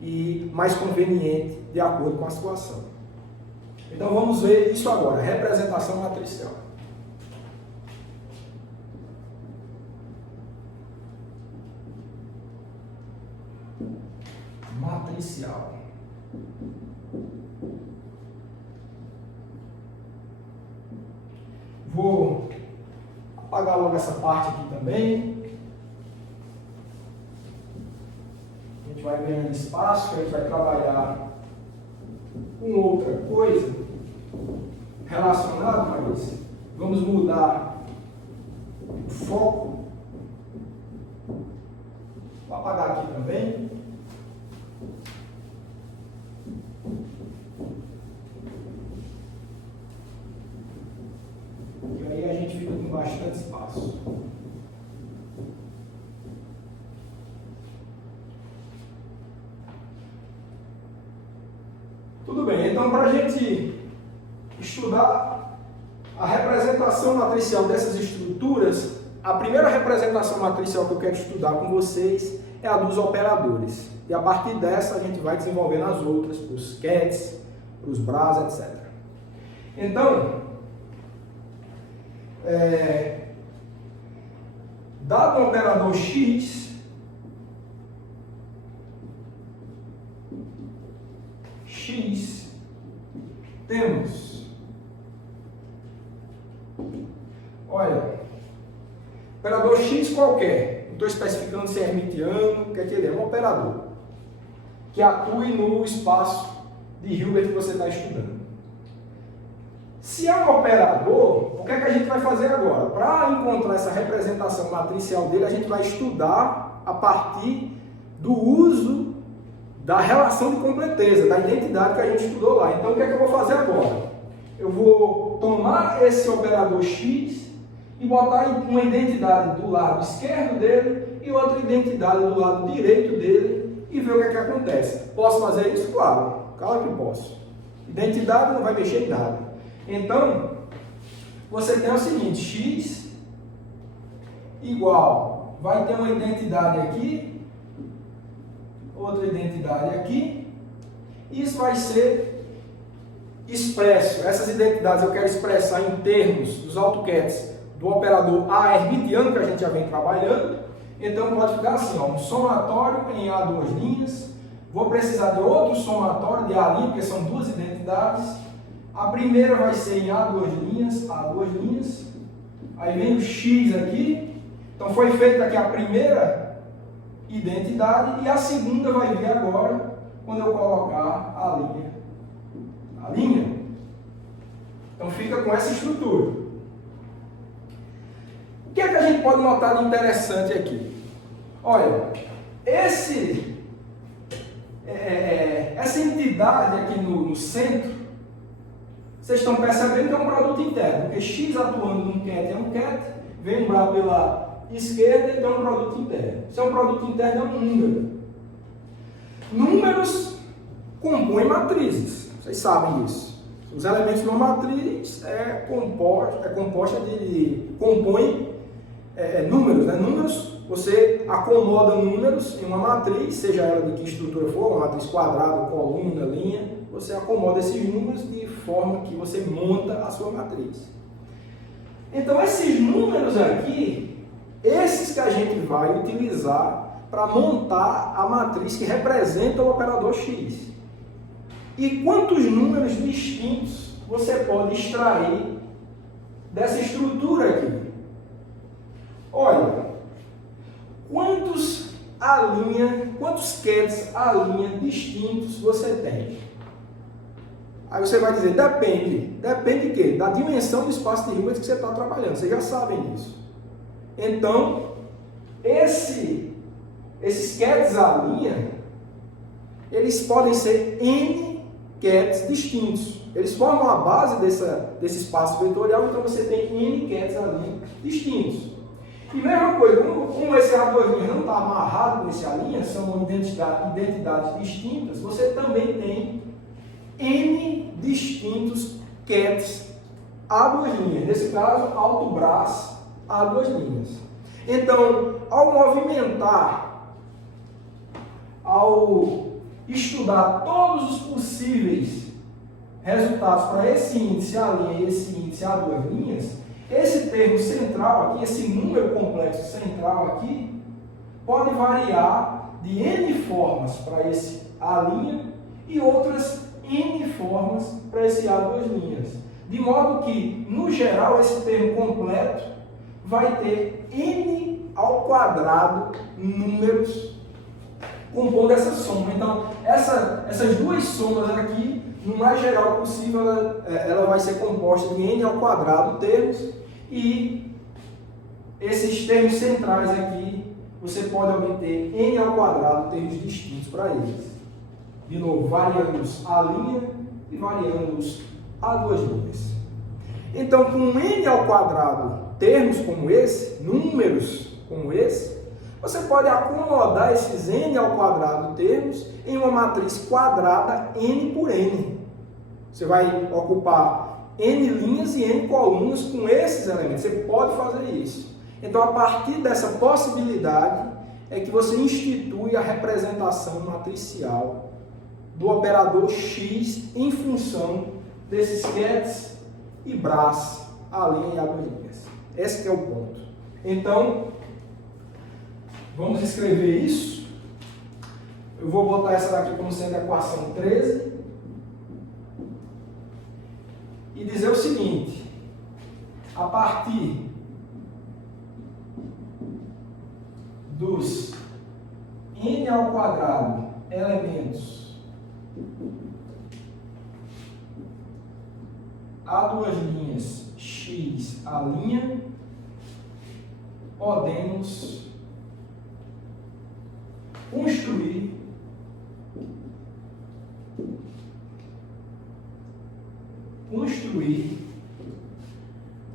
e mais conveniente de acordo com a situação. Então vamos ver isso agora, representação matricial. Matricial. Vou apagar logo essa parte aqui também. A gente vai ganhando espaço, a gente vai trabalhar com outra coisa relacionada, mas vamos mudar o foco. Vou apagar aqui também. E aí a gente fica com bastante espaço. Tudo bem, então para a gente estudar a representação matricial dessas estruturas, a primeira representação matricial que eu quero estudar com vocês é a dos operadores. E a partir dessa a gente vai desenvolvendo as outras, para os CADs, para os BRAS, etc. Então, dado um operador X, temos, olha, operador X qualquer, não estou especificando se é hermitiano, o que é que ele é? Um operador que atue no espaço de Hilbert que você está estudando. Se é um operador, o que é que a gente vai fazer agora? Para encontrar essa representação matricial dele, a gente vai estudar a partir do uso da relação de completeza, da identidade que a gente estudou lá. Então, o que é que eu vou fazer agora? Eu vou tomar esse operador X e botar uma identidade do lado esquerdo dele e outra identidade do lado direito dele e ver o que é que acontece. Posso fazer isso? Claro, claro que posso. Identidade não vai mexer em nada. Então, você tem o seguinte, X igual, vai ter uma identidade aqui, outra identidade aqui, isso vai ser expresso, essas identidades eu quero expressar em termos dos AutoCADs do operador A hermitiano que a gente já vem trabalhando, então pode ficar assim, ó, um somatório em A duas linhas, vou precisar de outro somatório de A', porque são duas identidades. A primeira vai ser em A duas linhas, aí vem o X aqui, então foi feita aqui a primeira identidade e a segunda vai vir agora quando eu colocar a linha. Então fica com essa estrutura. O que é que a gente pode notar de interessante aqui? Olha, essa entidade aqui no centro, vocês estão percebendo que é um produto interno, porque X atuando num CAD é um CAD, vem pela esquerda, então é um produto interno. Se é um produto interno, é um número. Números compõem matrizes, vocês sabem disso. Os elementos de uma matriz compõem números, né? Números você acomoda números em uma matriz, seja ela de que estrutura for, uma matriz quadrada, coluna, linha, você acomoda esses números de forma que você monta a sua matriz. Então, esses números aqui, esses que a gente vai utilizar para montar a matriz que representa o operador x. E quantos números distintos você pode extrair dessa estrutura aqui? Olha, quantos quetes a linha distintos você tem? Aí você vai dizer, depende. Depende de quê? Da dimensão do espaço de Hilbert que você está trabalhando. Vocês já sabem disso. Então, esses quetes a linha, eles podem ser n quetes distintos. Eles formam a base desse espaço vetorial, então você tem n quetes a linha distintos. E mesma coisa, como esse A2' não está amarrado com esse A', são identidades distintas, você também tem n distintos quetes A2'. Nesse caso, alto braço A2'. Então, ao movimentar, ao estudar todos os possíveis resultados para esse índice A' e esse índice A2', esse termo central aqui, esse número complexo central aqui, pode variar de n formas para esse A' e outras n formas para esse A2'. De modo que, no geral, esse termo completo vai ter n ao quadrado números compondo essa soma. Então, essas duas somas aqui, no mais geral possível, ela vai ser composta de n ao quadrado termos, e esses termos centrais aqui, você pode obter n ao quadrado termos distintos para eles. De novo, variando-os A' e variando-os A2'. Então, com n ao quadrado termos como esse, números como esse, você pode acomodar esses n ao quadrado termos em uma matriz quadrada n por n. Você vai ocupar n linhas e n colunas com esses elementos. Você pode fazer isso. Então, a partir dessa possibilidade, é que você institui a representação matricial do operador x em função desses quetes e braços, A' e A2'. Esse que é o ponto. Então, vamos escrever isso. Eu vou botar essa daqui como sendo a equação 13. E dizer o seguinte: a partir dos n ao quadrado elementos A2' x A', podemos construir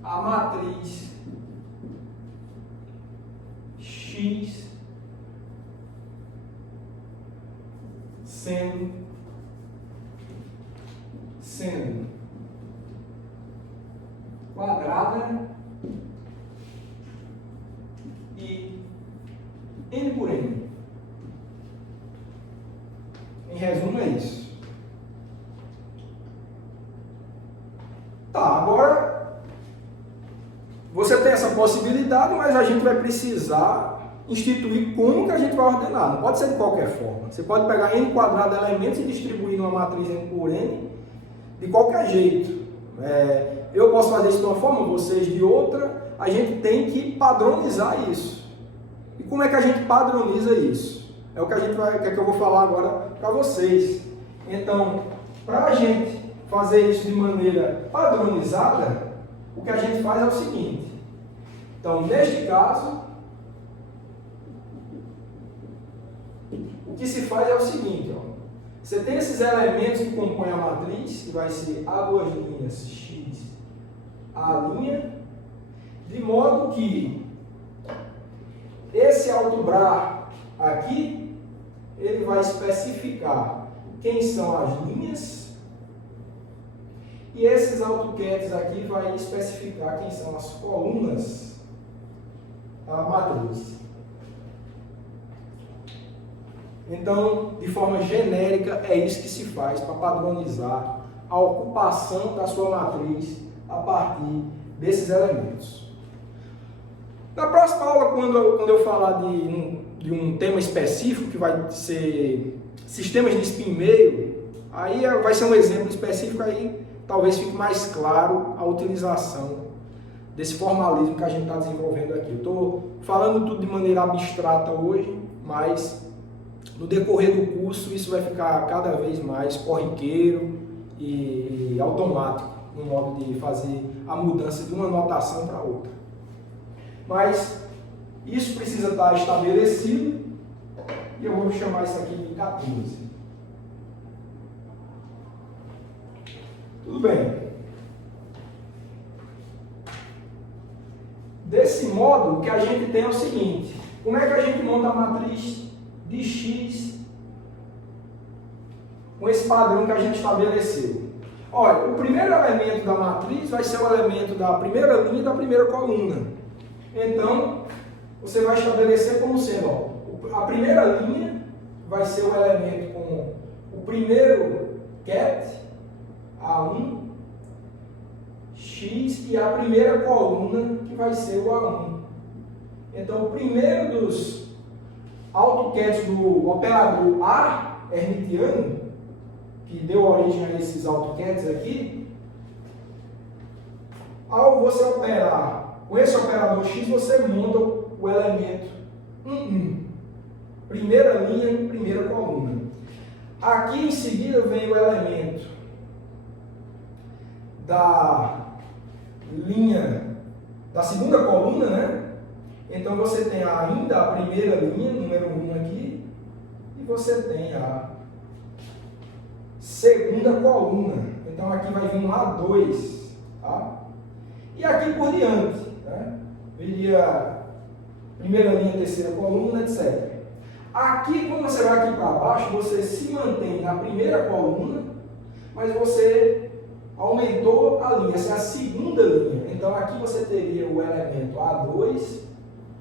a matriz x sendo quadrada e n por n. Em resumo, é isso. Tá, agora você tem essa possibilidade, mas a gente vai precisar instituir como que a gente vai ordenar. Não pode ser de qualquer forma. Você pode pegar n quadrado de elementos e distribuir numa matriz n por n de qualquer jeito. Eu posso fazer isso de uma forma, vocês de outra. A gente tem que padronizar isso. E como é que a gente padroniza isso? É o que eu vou falar agora para vocês. Então, para a gente fazer isso de maneira padronizada, o que a gente faz é o seguinte. Então, neste caso, o que se faz é o seguinte, ó. Você tem esses elementos que compõem a matriz, que vai ser A2' x A', de modo que esse alto-brá aqui, ele vai especificar quem são as linhas, e esses autoquetes aqui vai especificar quem são as colunas da matriz. Então, de forma genérica, é isso que se faz para padronizar a ocupação da sua matriz a partir desses elementos. Na próxima aula, quando eu falar de um tema específico, que vai ser sistemas de spin-mail, aí vai ser um exemplo específico, aí talvez fique mais claro a utilização desse formalismo que a gente está desenvolvendo aqui. Eu estou falando tudo de maneira abstrata hoje, mas no decorrer do curso isso vai ficar cada vez mais corriqueiro e automático no modo de fazer a mudança de uma notação para outra. Mas isso precisa estar estabelecido e eu vou chamar isso aqui de 14. Tudo bem. Desse modo, o que a gente tem é o seguinte: como é que a gente monta a matriz de X com esse padrão que a gente estabeleceu? Olha, o primeiro elemento da matriz vai ser o elemento da primeira linha e da primeira coluna. Então, você vai estabelecer como sendo, ó, a primeira linha vai ser o elemento com o primeiro ket, A1, X, e a primeira coluna que vai ser o A1. Então, o primeiro dos AutoCats do operador A hermitiano, que deu origem a esses AutoCats aqui, ao você operar com esse operador X, você monta o elemento 1. Primeira linha, primeira coluna. Aqui em seguida vem o elemento da linha da segunda coluna, né? Então você tem ainda a primeira linha, número 1 aqui, e você tem a segunda coluna. Então aqui vai vir um A2, tá? E aqui por diante, né? Viria primeira linha, terceira coluna, etc. Aqui, quando você vai aqui para baixo, você se mantém na primeira coluna, mas você aumentou a linha, essa é a segunda linha. Então aqui você teria o elemento A2,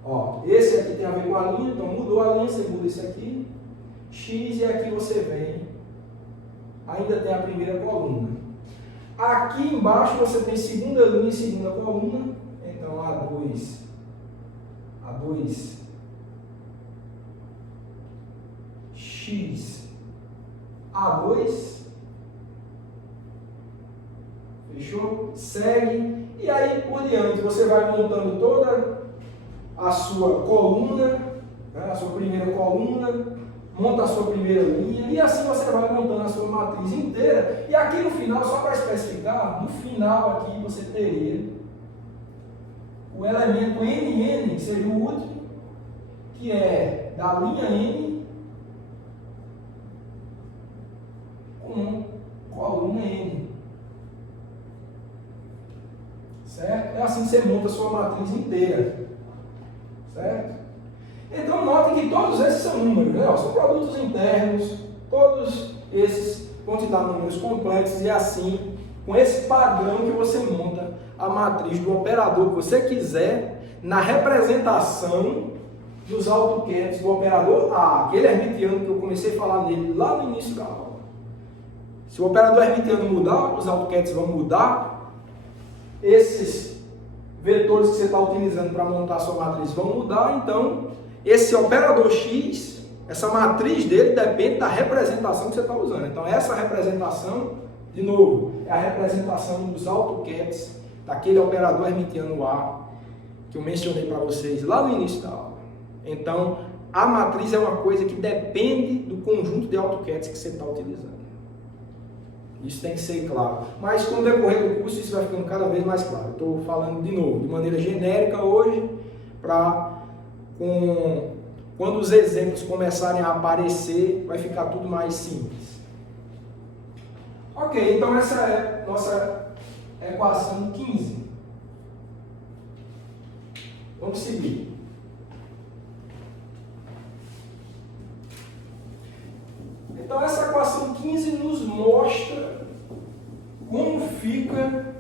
ó, esse aqui tem a ver com a linha, então mudou a linha, você muda esse aqui, X, e aqui você vem, ainda tem a primeira coluna. Aqui embaixo você tem segunda linha e segunda coluna, então A2, X, A2, fechou? Segue, e aí por diante você vai montando toda a sua coluna, né, a sua primeira coluna, monta a sua primeira linha, e assim você vai montando a sua matriz inteira. E aqui no final, só para especificar, no final aqui você teria o elemento NN, que seria o último, que é da linha N com coluna N. Certo? É assim que você monta a sua matriz inteira. Certo? Então, notem que todos esses são números, né? São produtos internos, todos esses vão te dar números complexos, e assim, com esse padrão que você monta a matriz do operador que você quiser na representação dos AutoCats do operador A, aquele hermitiano que eu comecei a falar nele lá no início da aula. Se o operador hermitiano mudar, os AutoCats vão mudar, esses vetores que você está utilizando para montar a sua matriz vão mudar, então esse operador X, essa matriz dele depende da representação que você está usando. Então essa representação, de novo, é a representação dos AutoCats daquele operador hermitiano A que eu mencionei para vocês lá no início da aula. Então a matriz é uma coisa que depende do conjunto de AutoCats que você está utilizando. Isso tem que ser claro. Mas com o decorrer do curso isso vai ficando cada vez mais claro. Estou falando de novo, de maneira genérica hoje, para quando os exemplos começarem a aparecer, vai ficar tudo mais simples. Ok, então essa é nossa equação 15. Vamos seguir. Então essa equação 15 nos mostra como fica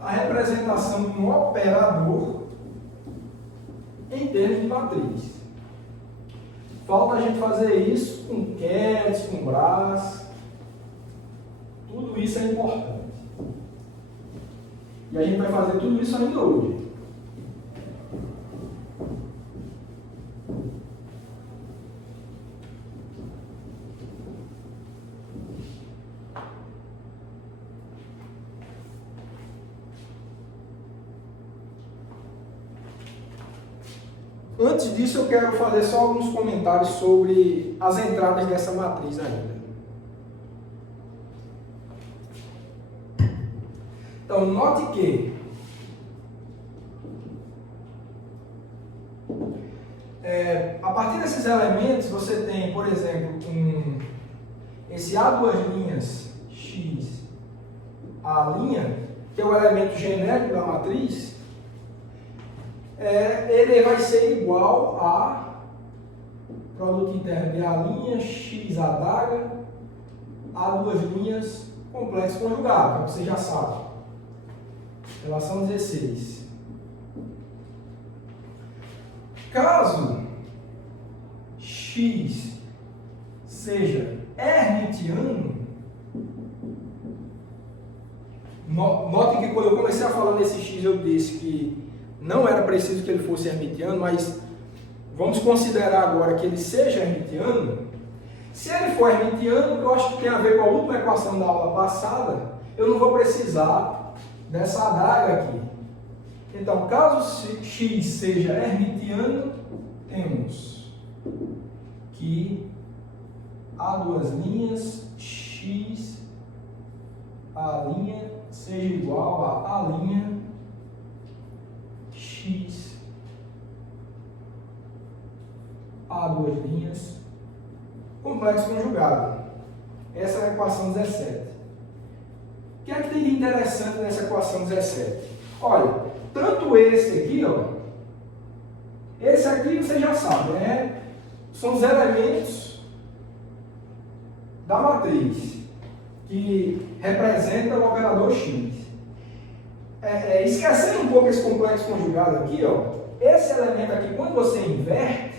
a representação de um operador em termos de matriz. Falta a gente fazer isso com CATS, com BRAS. Tudo isso é importante. E a gente vai fazer tudo isso ainda hoje. Antes disso, eu quero fazer só alguns comentários sobre as entradas dessa matriz ainda. Então, note que a partir desses elementos, você tem, por exemplo, esse A duas linhas X, A', que é o elemento genérico da matriz, ele vai ser igual a produto interno de A', X adaga, A duas linhas, complexo conjugado, que você já sabe. Relação 16. Caso X seja hermitiano, notem que quando eu comecei a falar desse X, eu disse que não era preciso que ele fosse hermitiano, mas vamos considerar agora que ele seja hermitiano. Se ele for hermitiano, eu acho que tem a ver com a última equação da aula passada, eu não vou precisar dessa adaga aqui. Então, caso X seja hermitiano, temos que A duas linhas, X, A' seja igual a A', X, A duas linhas, complexo conjugado. Essa é a equação 17. O que é que tem de interessante nessa equação 17? Olha, tanto esse aqui, ó, esse aqui você já sabe, né? São os elementos da matriz que representam o operador X. Esquecendo um pouco esse complexo conjugado aqui, ó, esse elemento aqui, quando você inverte,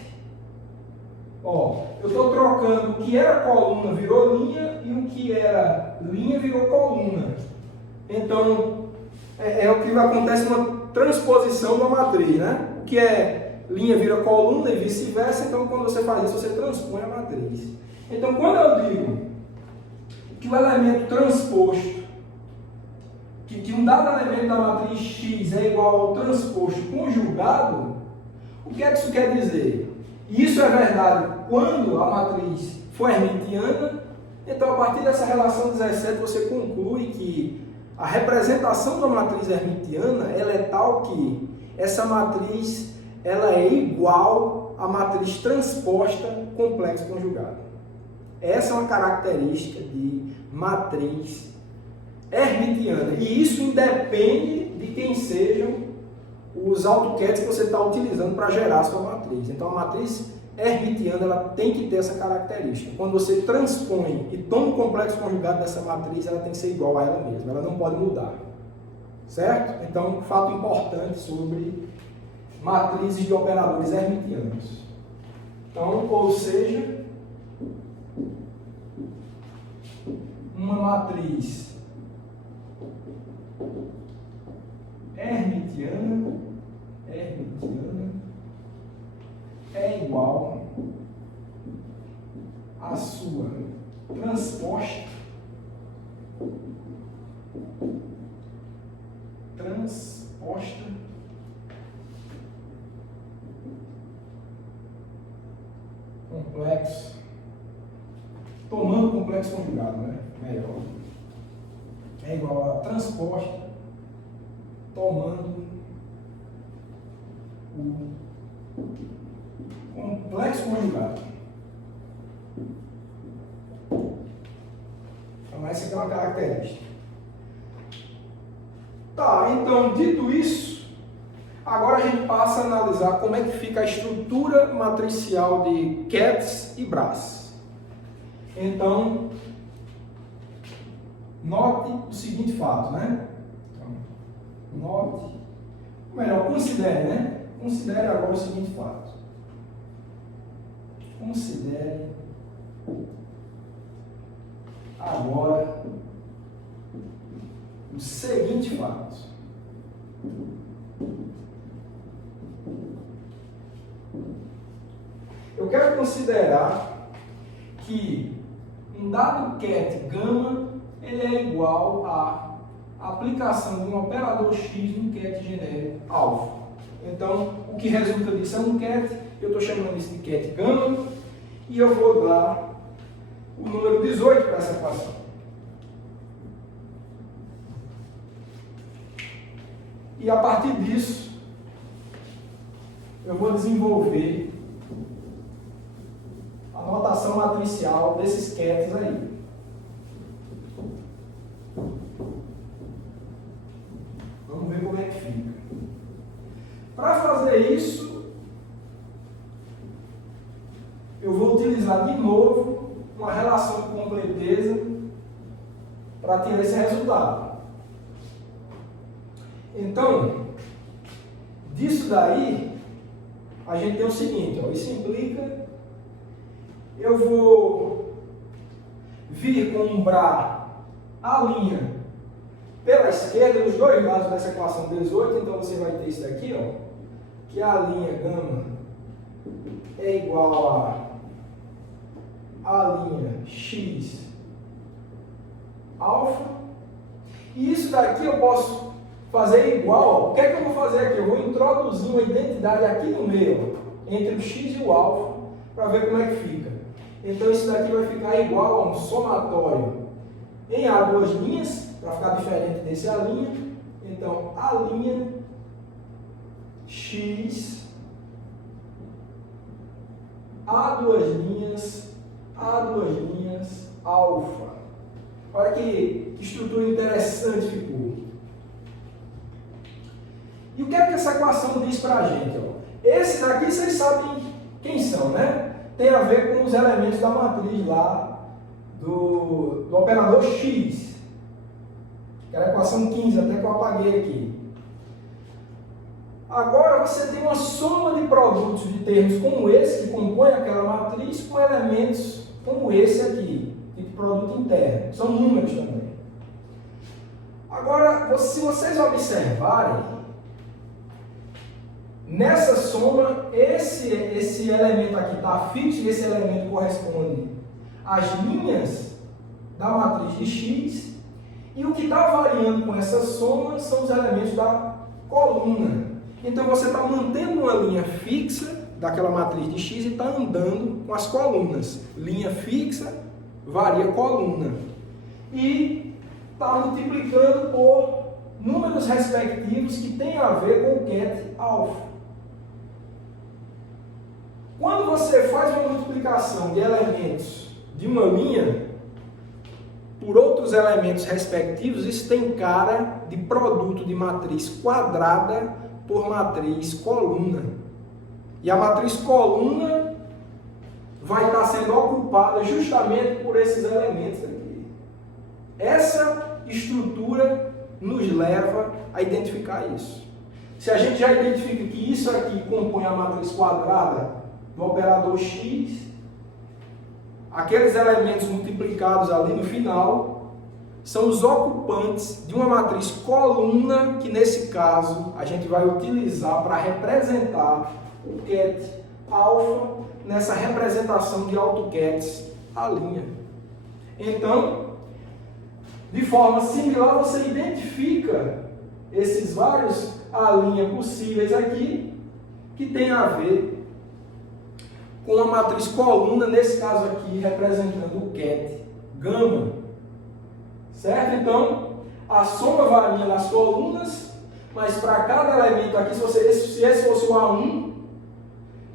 ó, eu estou trocando o que era coluna virou linha e o que era linha virou coluna. Então, é o que acontece numa transposição da matriz, né? O que é linha vira coluna e vice-versa, então quando você faz isso, você transpõe a matriz. Então, quando eu digo que o elemento transposto, que um dado elemento da matriz X é igual ao transposto conjugado, o que é que isso quer dizer? Isso é verdade quando a matriz for hermitiana. Então, a partir dessa relação 17, você conclui que a representação da matriz hermitiana ela é tal que essa matriz ela é igual à matriz transposta complexo conjugado. Essa é uma característica de matriz hermitiana. E isso independe de quem sejam os AutoCADs que você está utilizando para gerar a sua matriz. Então, a matriz hermitiana ela tem que ter essa característica. Quando você transpõe e toma o complexo conjugado dessa matriz, ela tem que ser igual a ela mesma. Ela não pode mudar. Certo? Então, um fato importante sobre matrizes de operadores hermitianos. Então, ou seja, uma matriz hermitiana é igual à sua transposta complexo, tomando complexo conjugado, né? Melhor. É igual a transposta tomando o complexo conjugado. Então, essa aqui é uma característica. Tá, então, dito isso, agora a gente passa a analisar como é que fica a estrutura matricial de CADS e BRAS. Então, note o seguinte fato, né? Note, ou melhor, considere, né? Considere agora o seguinte fato. considere agora os seguintes fatos. Eu quero considerar que um dado ket gama ele é igual à aplicação de um operador x no ket genérico alfa. Então, o que resulta disso é um ket, eu estou chamando isso de ket gama, e eu vou dar o número 18 para essa equação. E a partir disso, eu vou desenvolver a notação matricial desses kets aí. Vamos ver como é que fica. Para fazer isso, eu vou utilizar de novo uma relação de completeza para ter esse resultado. Então, disso daí, a gente tem o seguinte, ó, isso implica, eu vou vir comprar a linha pela esquerda, nos dois lados dessa equação 18, então você vai ter isso daqui, ó, que a linha gama é igual a linha x alfa, e isso daqui eu posso fazer igual. O que é que eu vou fazer aqui? Eu vou introduzir uma identidade aqui no meio, entre o x e o alfa, para ver como é que fica. Então isso daqui vai ficar igual a um somatório em A duas linhas, para ficar diferente desse A'. Então, A' x, A duas linhas, alfa. Olha que estrutura interessante ficou. E o que é que essa equação diz para a gente? Ó? Esses daqui vocês sabem quem são, né? Tem a ver com os elementos da matriz lá do operador x. Que era a equação 15, até que eu apaguei aqui. Agora você tem uma soma de produtos de termos como esse, que compõe aquela matriz, com elementos como esse aqui, tipo produto interno. São números também. Agora, se vocês observarem, nessa soma, esse elemento aqui está fixo e esse elemento corresponde às linhas da matriz de x, e o que está variando com essa soma são os elementos da coluna. Então você está mantendo uma linha fixa daquela matriz de x e está andando com as colunas. Linha fixa varia coluna. E está multiplicando por números respectivos que têm a ver com o ket alfa. Quando você faz uma multiplicação de elementos de uma linha por outros elementos respectivos, isso tem cara de produto de matriz quadrada por matriz coluna. E a matriz coluna vai estar sendo ocupada justamente por esses elementos aqui. Essa estrutura nos leva a identificar isso. Se a gente já identifica que isso aqui compõe a matriz quadrada do operador x, aqueles elementos multiplicados ali no final são os ocupantes de uma matriz coluna, que nesse caso a gente vai utilizar para representar o ket alfa nessa representação de autokets à linha. Então, de forma similar, você identifica esses vários A' possíveis aqui, que tem a ver com a matriz coluna, nesse caso aqui, representando o ket gama. Certo? Então, a soma varia nas colunas, mas para cada elemento aqui, se esse fosse o A1,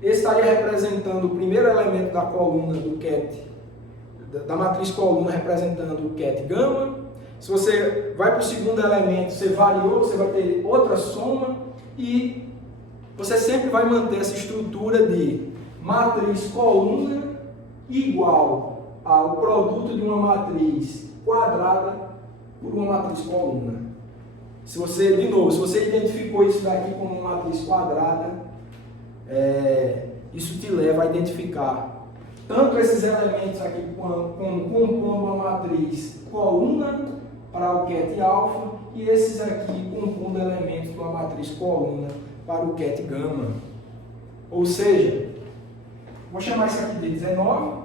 esse estaria representando o primeiro elemento da coluna do ket, da matriz coluna, representando o ket gama. Se você vai para o segundo elemento, você variou, você vai ter outra soma, e você sempre vai manter essa estrutura de matriz coluna igual ao produto de uma matriz quadrada por uma matriz coluna. Se você identificou isso daqui como uma matriz quadrada, isso te leva a identificar tanto esses elementos aqui como compondo uma matriz coluna para o ket alfa e esses aqui compondo elementos de uma matriz coluna para o ket gama. Ou seja, vou chamar isso aqui de 19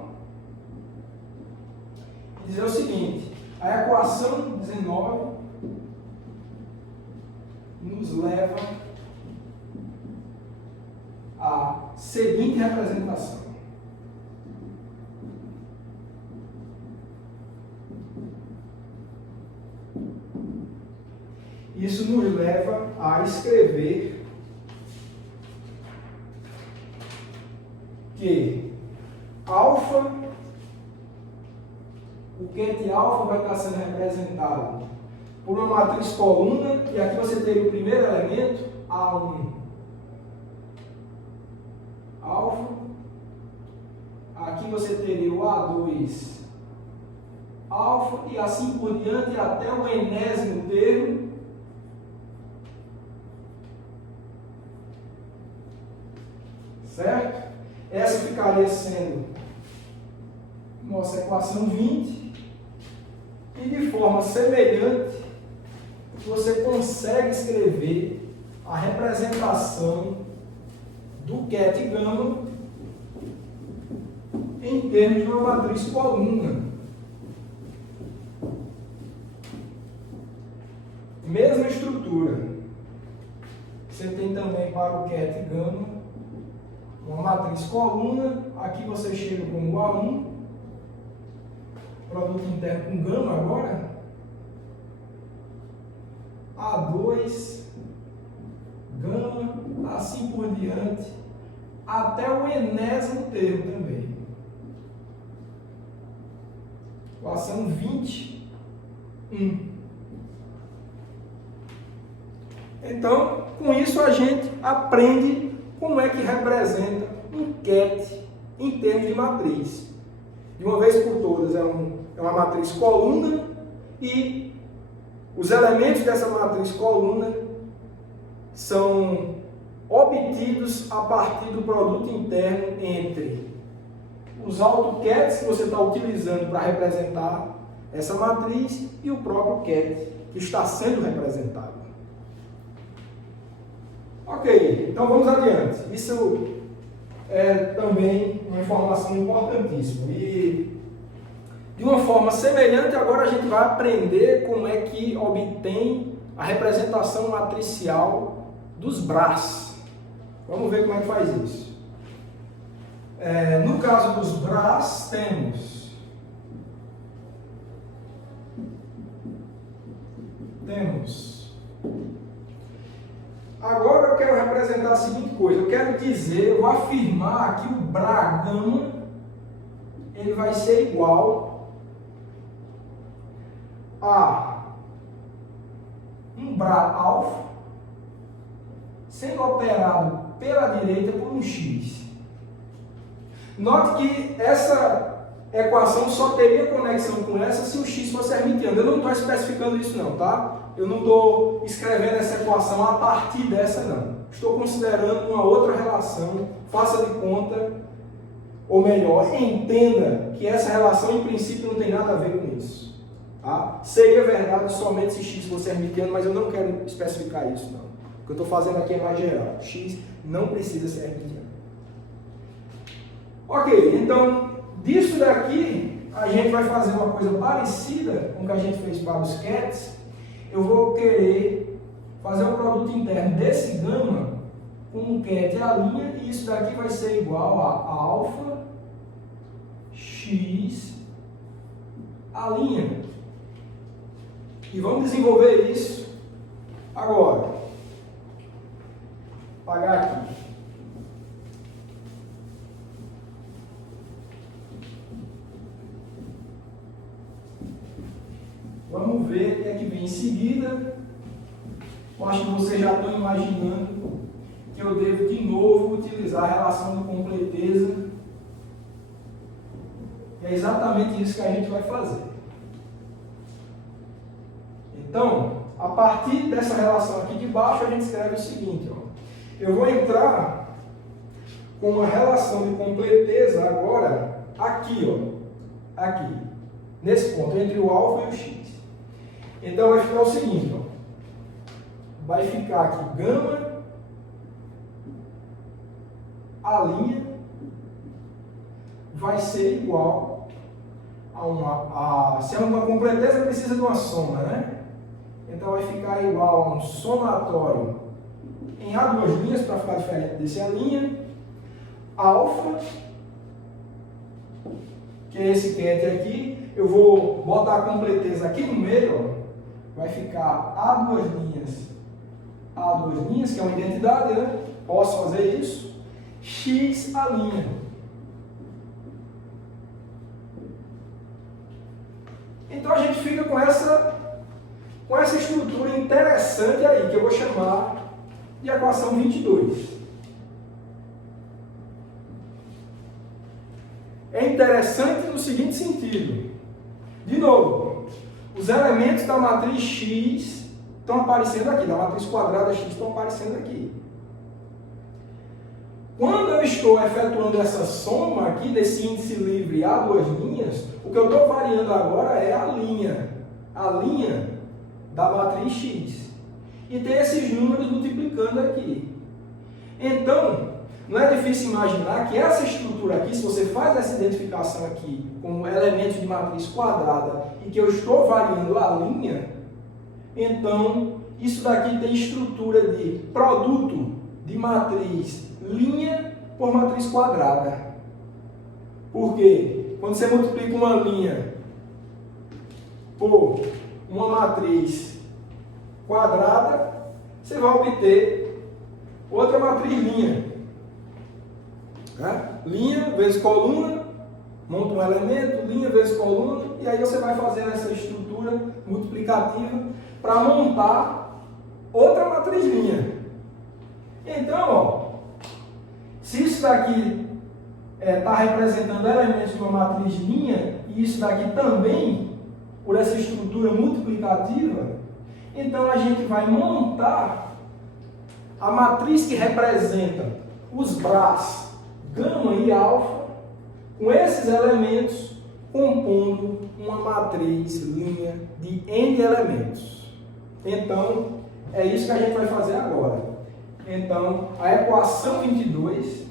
e dizer o seguinte: a equação 19 nos leva à seguinte representação. Isso nos leva a escrever que alfa, o ket alfa vai estar sendo representado por uma matriz coluna, e aqui você teria o primeiro elemento, A1 alfa, aqui você teria o A2 alfa, e assim por diante até o enésimo termo, certo? Essa ficaria sendo nossa equação 20, e de forma semelhante você consegue escrever a representação do ket gama em termos de uma matriz coluna. Mesma estrutura. Você tem também para o ket gama uma matriz coluna. Aqui você chega com o A1, produto interno com gama agora, A2, gama, assim por diante, até o enésimo termo também. Equação 21. Então, com isso a gente aprende como é que representa um ket em termos de matriz. De uma vez por todas, é uma matriz coluna, e os elementos dessa matriz coluna são obtidos a partir do produto interno entre os autokets que você está utilizando para representar essa matriz e o próprio ket que está sendo representado. Ok, então vamos adiante. Isso é também uma informação importantíssima. E de uma forma semelhante, agora a gente vai aprender como é que obtém a representação matricial dos BRAS. Vamos ver como é que faz isso. No caso dos BRAS, temos agora eu quero representar a seguinte coisa. Eu vou afirmar que o BRA gama ele vai ser igual a um BRA alfa sendo operado pela direita por um x. Note que essa equação só teria conexão com essa se o x fosse hermitiano. Eu não estou especificando isso não, tá? Eu não estou escrevendo essa equação a partir dessa não. Estou considerando uma outra relação. Faça de conta, ou melhor, entenda que essa relação em princípio não tem nada a ver com isso. Tá? Seria verdade somente se x fosse hermitiano, mas eu não quero especificar isso não. O que eu estou fazendo aqui é mais geral. X não precisa ser hermitiano. Ok, então disso daqui a gente vai fazer uma coisa parecida com o que a gente fez para os kets. Eu vou querer fazer um produto interno desse gama com um ket a linha, e isso daqui vai ser igual a alfa x a linha. E vamos desenvolver isso agora. Vou apagar aqui. Vamos ver o que é que vem em seguida. Eu acho que vocês já estão imaginando que eu devo de novo utilizar a relação de completeza. É exatamente isso que a gente vai fazer. Então, a partir dessa relação aqui de baixo, a gente escreve o seguinte. Ó. Eu vou entrar com uma relação de completeza agora aqui, ó, aqui, nesse ponto, entre o alfa e o x. Então vai ficar o seguinte, ó, vai ficar aqui gama, a linha vai ser igual se é uma completeza, precisa de uma soma, né? Então vai ficar igual a um somatório em A duas linhas, para ficar diferente desse a linha, alfa, que é esse quente aqui, eu vou botar a completeza aqui no meio, ó, vai ficar A duas linhas, que é uma identidade, né? Posso fazer isso, x a linha. Então a gente fica com essa estrutura interessante aí, que eu vou chamar de equação 22. É interessante no seguinte sentido. De novo, os elementos da matriz X estão aparecendo aqui, da matriz quadrada X estão aparecendo aqui. Quando eu estou efetuando essa soma aqui desse índice livre a duas linhas, o que eu estou variando agora é a linha da matriz X. E tem esses números multiplicando aqui. Então, não é difícil imaginar que essa estrutura aqui, se você faz essa identificação aqui como elementos de matriz quadrada e que eu estou variando a linha, então isso daqui tem estrutura de produto de matriz linha por matriz quadrada. Por quê? Quando você multiplica uma linha por uma matriz quadrada, você vai obter outra matriz linha. Né? Linha vezes coluna, monta um elemento, linha vezes coluna, e aí você vai fazendo essa estrutura multiplicativa para montar outra matriz linha. Então, ó, se isso daqui está representando elementos de uma matriz linha, e isso daqui também, por essa estrutura multiplicativa, então a gente vai montar a matriz que representa os bras gama e alfa, com esses elementos, compondo uma matriz linha de N elementos. Então, é isso que a gente vai fazer agora. Então, a equação 22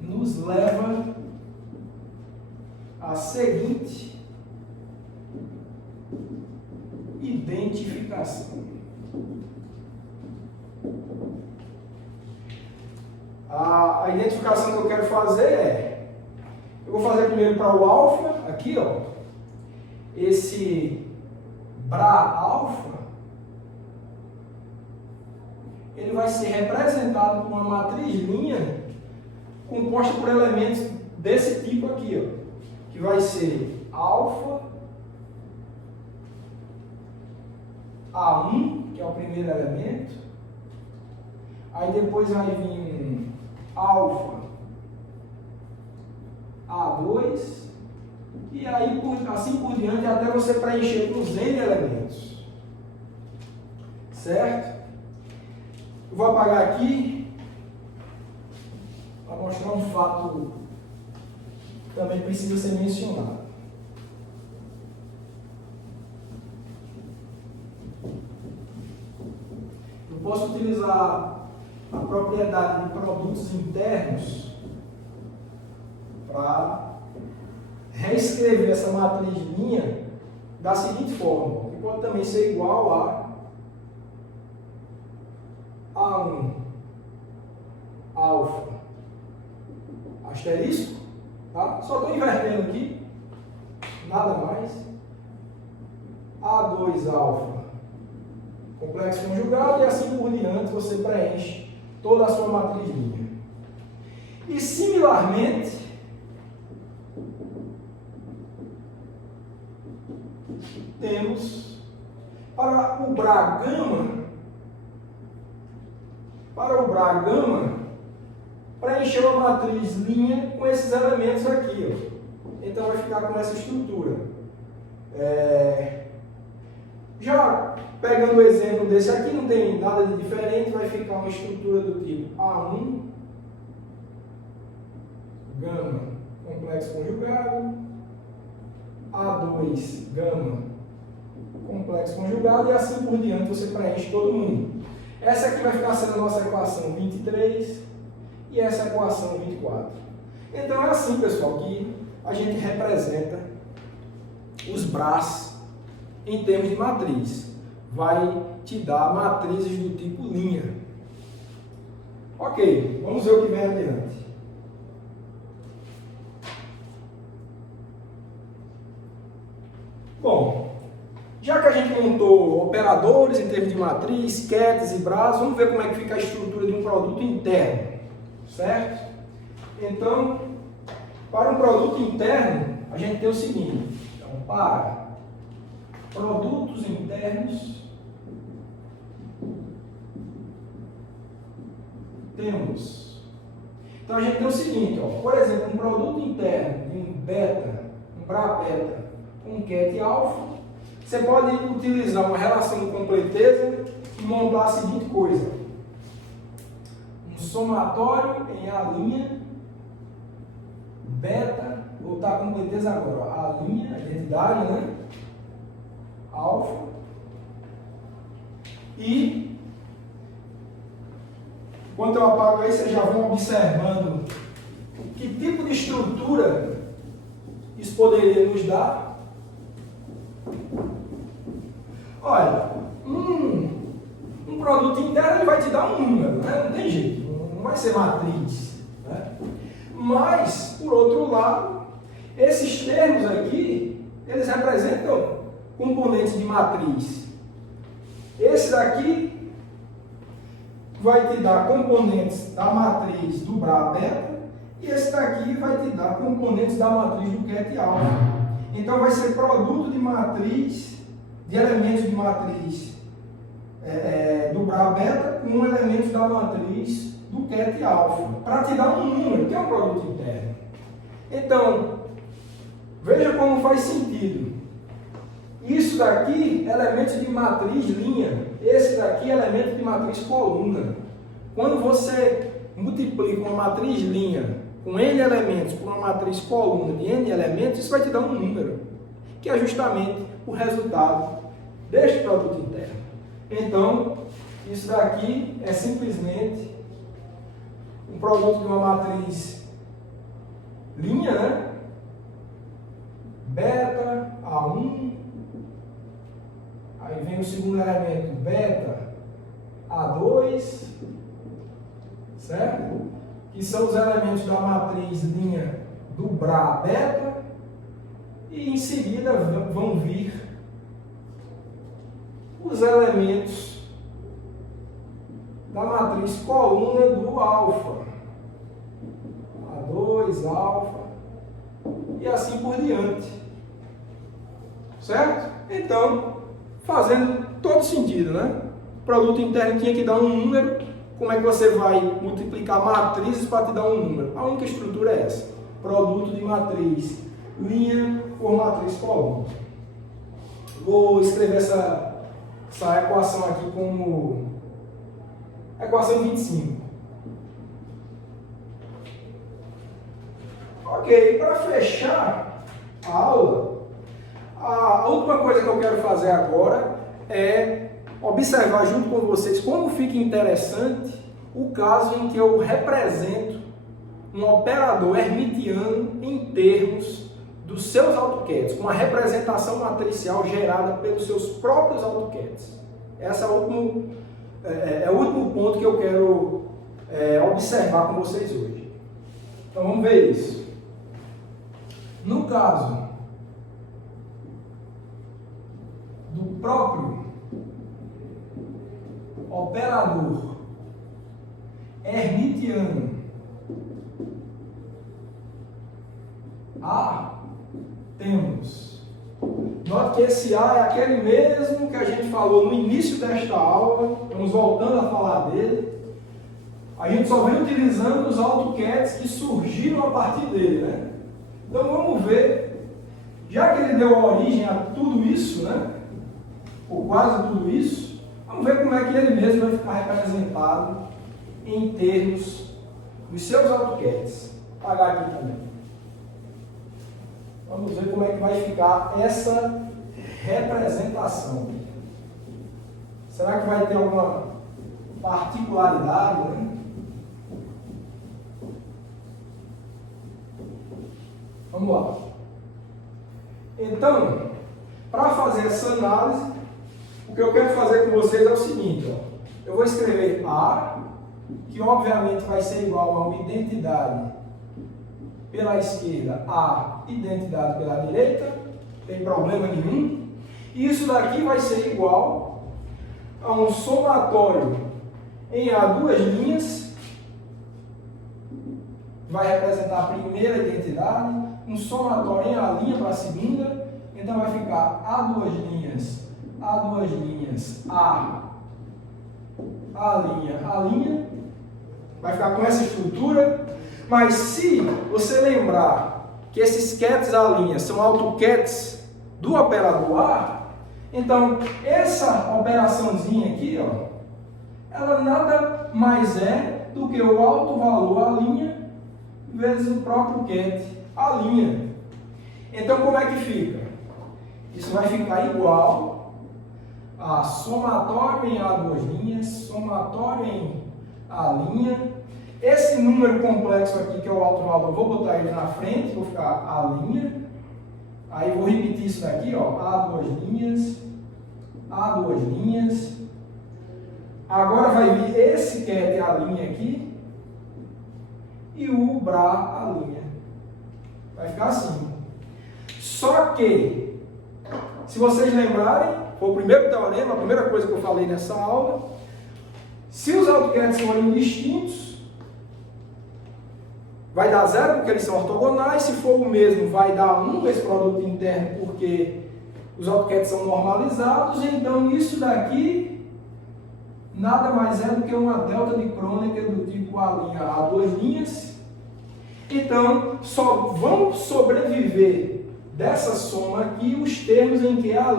nos leva à seguinte identificação. A identificação que eu quero fazer eu vou fazer primeiro para o alfa, aqui, ó, esse Bra alfa, ele vai ser representado por uma matriz linha composta por elementos desse tipo aqui, ó, que vai ser alfa A1, que é o primeiro elemento, aí depois vai vir alfa A2, e aí assim por diante até você preencher com os N elementos. Certo? Eu vou apagar aqui para mostrar um fato que também precisa ser mencionado. Eu posso utilizar a propriedade de produtos internos para reescrever essa matriz linha da seguinte forma, que pode também ser igual a A1 alfa asterisco, tá? Só estou invertendo aqui, nada mais, A2 alfa complexo conjugado, e assim por diante você preenche toda a sua matriz linha. E similarmente, temos para o Bra gama, preencher uma matriz linha com esses elementos aqui, ó. Então vai ficar com essa estrutura. Já pegando o exemplo desse aqui, não tem nada de diferente, vai ficar uma estrutura do tipo A1 gama, complexo conjugado, A2, gama, complexo conjugado, e assim por diante você preenche todo mundo. Essa aqui vai ficar sendo a nossa equação 23 e essa equação 24. Então é assim, pessoal, que a gente representa os braços em termos de matriz. Vai te dar matrizes do tipo linha. Ok, vamos ver o que vem adiante. Bom, já que a gente montou operadores em termos de matriz, quetes e braços, vamos ver como é que fica a estrutura de um produto interno, certo? Então, para um produto interno, a gente tem o seguinte. Então, para produtos internos, temos. Então, a gente tem o seguinte, ó, por exemplo, um produto interno de um beta, um Bra-beta, um ket alfa, você pode utilizar uma relação de completeza e montar a seguinte coisa. Um somatório em A' beta, vou botar a completeza agora, A', a identidade, né? Alfa. E, enquanto eu apago aí, vocês já vão observando que tipo de estrutura isso poderia nos dar. Olha, um produto interno ele vai te dar um número, né? Não tem jeito, não vai ser matriz, né? Mas, por outro lado, esses termos aqui, eles representam componentes de matriz. Esse daqui vai te dar componentes da matriz do Bra-beta e esse daqui vai te dar componentes da matriz do ket alfa. Então vai ser produto de matriz, de elementos de matriz do Bra-beta com elementos da matriz do ket alfa, para te dar um número, que é um produto interno. Então, veja como faz sentido. Isso daqui, elementos de matriz linha, esse daqui, elemento de matriz coluna. Quando você multiplica uma matriz linha com n elementos por uma matriz coluna de n elementos, isso vai te dar um número, que é justamente o resultado deste produto interno. Então, isso daqui é simplesmente um produto de uma matriz linha, né? Beta, A1, aí vem o segundo elemento, beta, A2, certo? Que são os elementos da matriz linha do Bra-beta, e em seguida vão vir os elementos da matriz coluna do alfa, A2, alfa, e assim por diante, certo? Então, fazendo todo sentido, né? O produto interno tinha que dar um número. Como é que você vai multiplicar matrizes para te dar um número? A única estrutura é essa: produto de matriz linha por matriz coluna. Vou escrever essa equação aqui como equação 25. Ok, para fechar a aula, a última coisa que eu quero fazer agora é observar junto com vocês como fica interessante o caso em que eu represento um operador hermitiano em termos dos seus AutoCADs, com a representação matricial gerada pelos seus próprios AutoCADs. Esse é o último ponto que eu quero observar com vocês hoje. Então vamos ver isso. No caso do próprio operador hermitiano A, temos. Note que esse A é aquele mesmo que a gente falou no início desta aula, estamos voltando a falar dele. A gente só vem utilizando os AutoCADs que surgiram a partir dele, né? Então vamos ver, já que ele deu origem a tudo isso, né? Ou quase tudo isso, vamos ver como é que ele mesmo vai ficar representado em termos dos seus AutoCADs. apagar aqui também. Vamos ver como é que vai ficar essa representação. Será que vai ter alguma particularidade, né? Vamos lá. Então, para fazer essa análise, o que eu quero fazer com vocês é o seguinte, ó. Eu vou escrever A, que obviamente vai ser igual a uma identidade pela esquerda, A, identidade pela direita, não tem problema nenhum. E isso daqui vai ser igual a um somatório em A duas linhas, vai representar a primeira identidade, um somatório em A' para a segunda, então vai ficar A duas linhas, A' vai ficar com essa estrutura, mas se você lembrar que esses cats A' são AutoCats do operador A, então essa operaçãozinha aqui, ó, ela nada mais é do que o autovalor A' vezes o próprio cat A'. Então como é que fica? Isso vai ficar igual a somatório em A duas linhas, somatório em A'. Esse número complexo aqui, que é o autovalor, vou botar ele na frente, vou ficar A'. Aí vou repetir isso daqui, ó, A duas linhas. Agora vai vir esse cat A' aqui e o Bra A'. Vai ficar assim. Só que, se vocês lembrarem, foi o primeiro teorema, a primeira coisa que eu falei nessa aula, se os AutoCats forem distintos, vai dar 0 porque eles são ortogonais, se for o mesmo, vai dar 1 esse produto interno porque os AutoCats são normalizados, então isso daqui nada mais é do que uma delta de Kronecker do tipo A' duas linhas. Então, só vão sobreviver dessa soma aqui os termos em que A'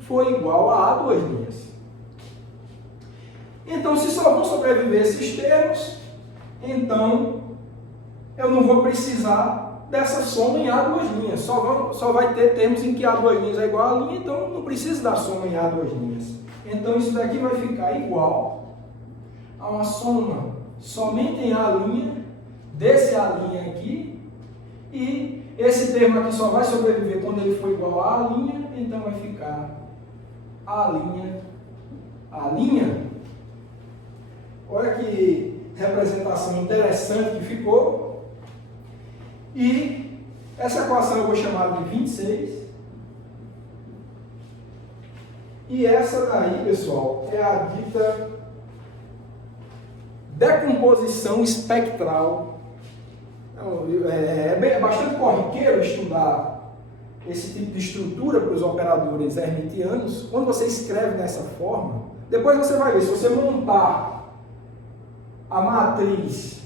for igual a duas linhas. Então, se só vão sobreviver esses termos, então eu não vou precisar dessa soma em A duas linhas. Só vai ter termos em que A duas linhas é igual a linha, então não precisa da soma em A duas linhas. Então, isso daqui vai ficar igual a uma soma somente em A' desse A' aqui, e esse termo aqui só vai sobreviver quando ele for igual a A', então vai ficar A'. Olha que representação interessante que ficou. E essa equação eu vou chamar de 26. E essa daí, pessoal, é a dita decomposição espectral. É bastante corriqueiro estudar esse tipo de estrutura para os operadores hermitianos. Quando você escreve dessa forma, depois você vai ver, se você montar a matriz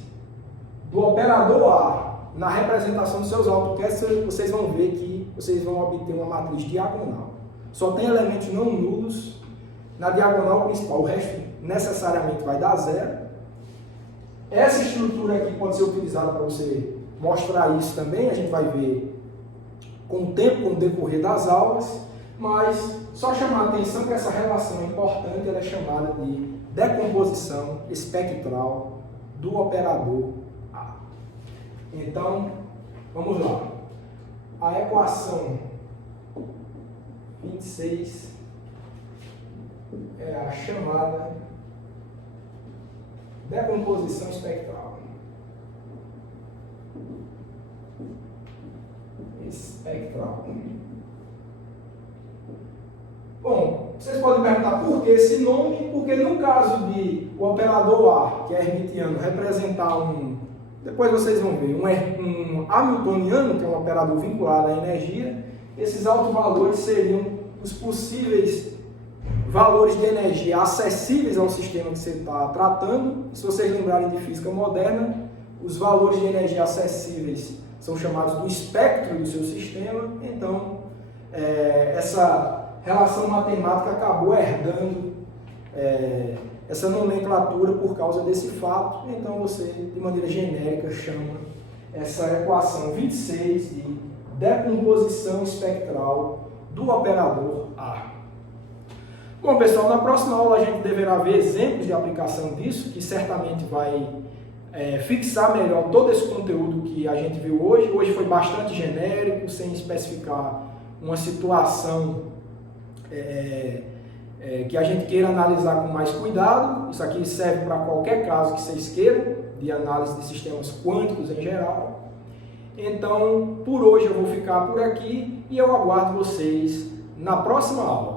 do operador A na representação dos seus AutoCats, vocês vão ver que vocês vão obter uma matriz diagonal. Só tem elementos não nulos na diagonal principal, o resto necessariamente vai dar 0. Essa estrutura aqui pode ser utilizada para você mostrar isso também, a gente vai ver com o tempo, com o decorrer das aulas, mas só chamar a atenção que essa relação é importante, ela é chamada de decomposição espectral do operador A. Então, vamos lá. A equação 26 é a chamada decomposição espectral. Bom, vocês podem perguntar por que esse nome, porque no caso de o operador A, que é hermitiano, representar depois vocês vão ver, um hamiltoniano, que é um operador vinculado à energia, esses autovalores seriam os possíveis valores de energia acessíveis ao sistema que você está tratando. Se vocês lembrarem de física moderna, os valores de energia acessíveis são chamados do espectro do seu sistema. Então, essa relação matemática acabou herdando essa nomenclatura por causa desse fato. Então, você, de maneira genérica, chama essa equação 26 de decomposição espectral do operador A. Bom, pessoal, na próxima aula a gente deverá ver exemplos de aplicação disso, que certamente vai fixar melhor todo esse conteúdo que a gente viu hoje. Hoje foi bastante genérico, sem especificar uma situação que a gente queira analisar com mais cuidado. Isso aqui serve para qualquer caso que vocês queiram, de análise de sistemas quânticos em geral. Então, por hoje eu vou ficar por aqui e eu aguardo vocês na próxima aula.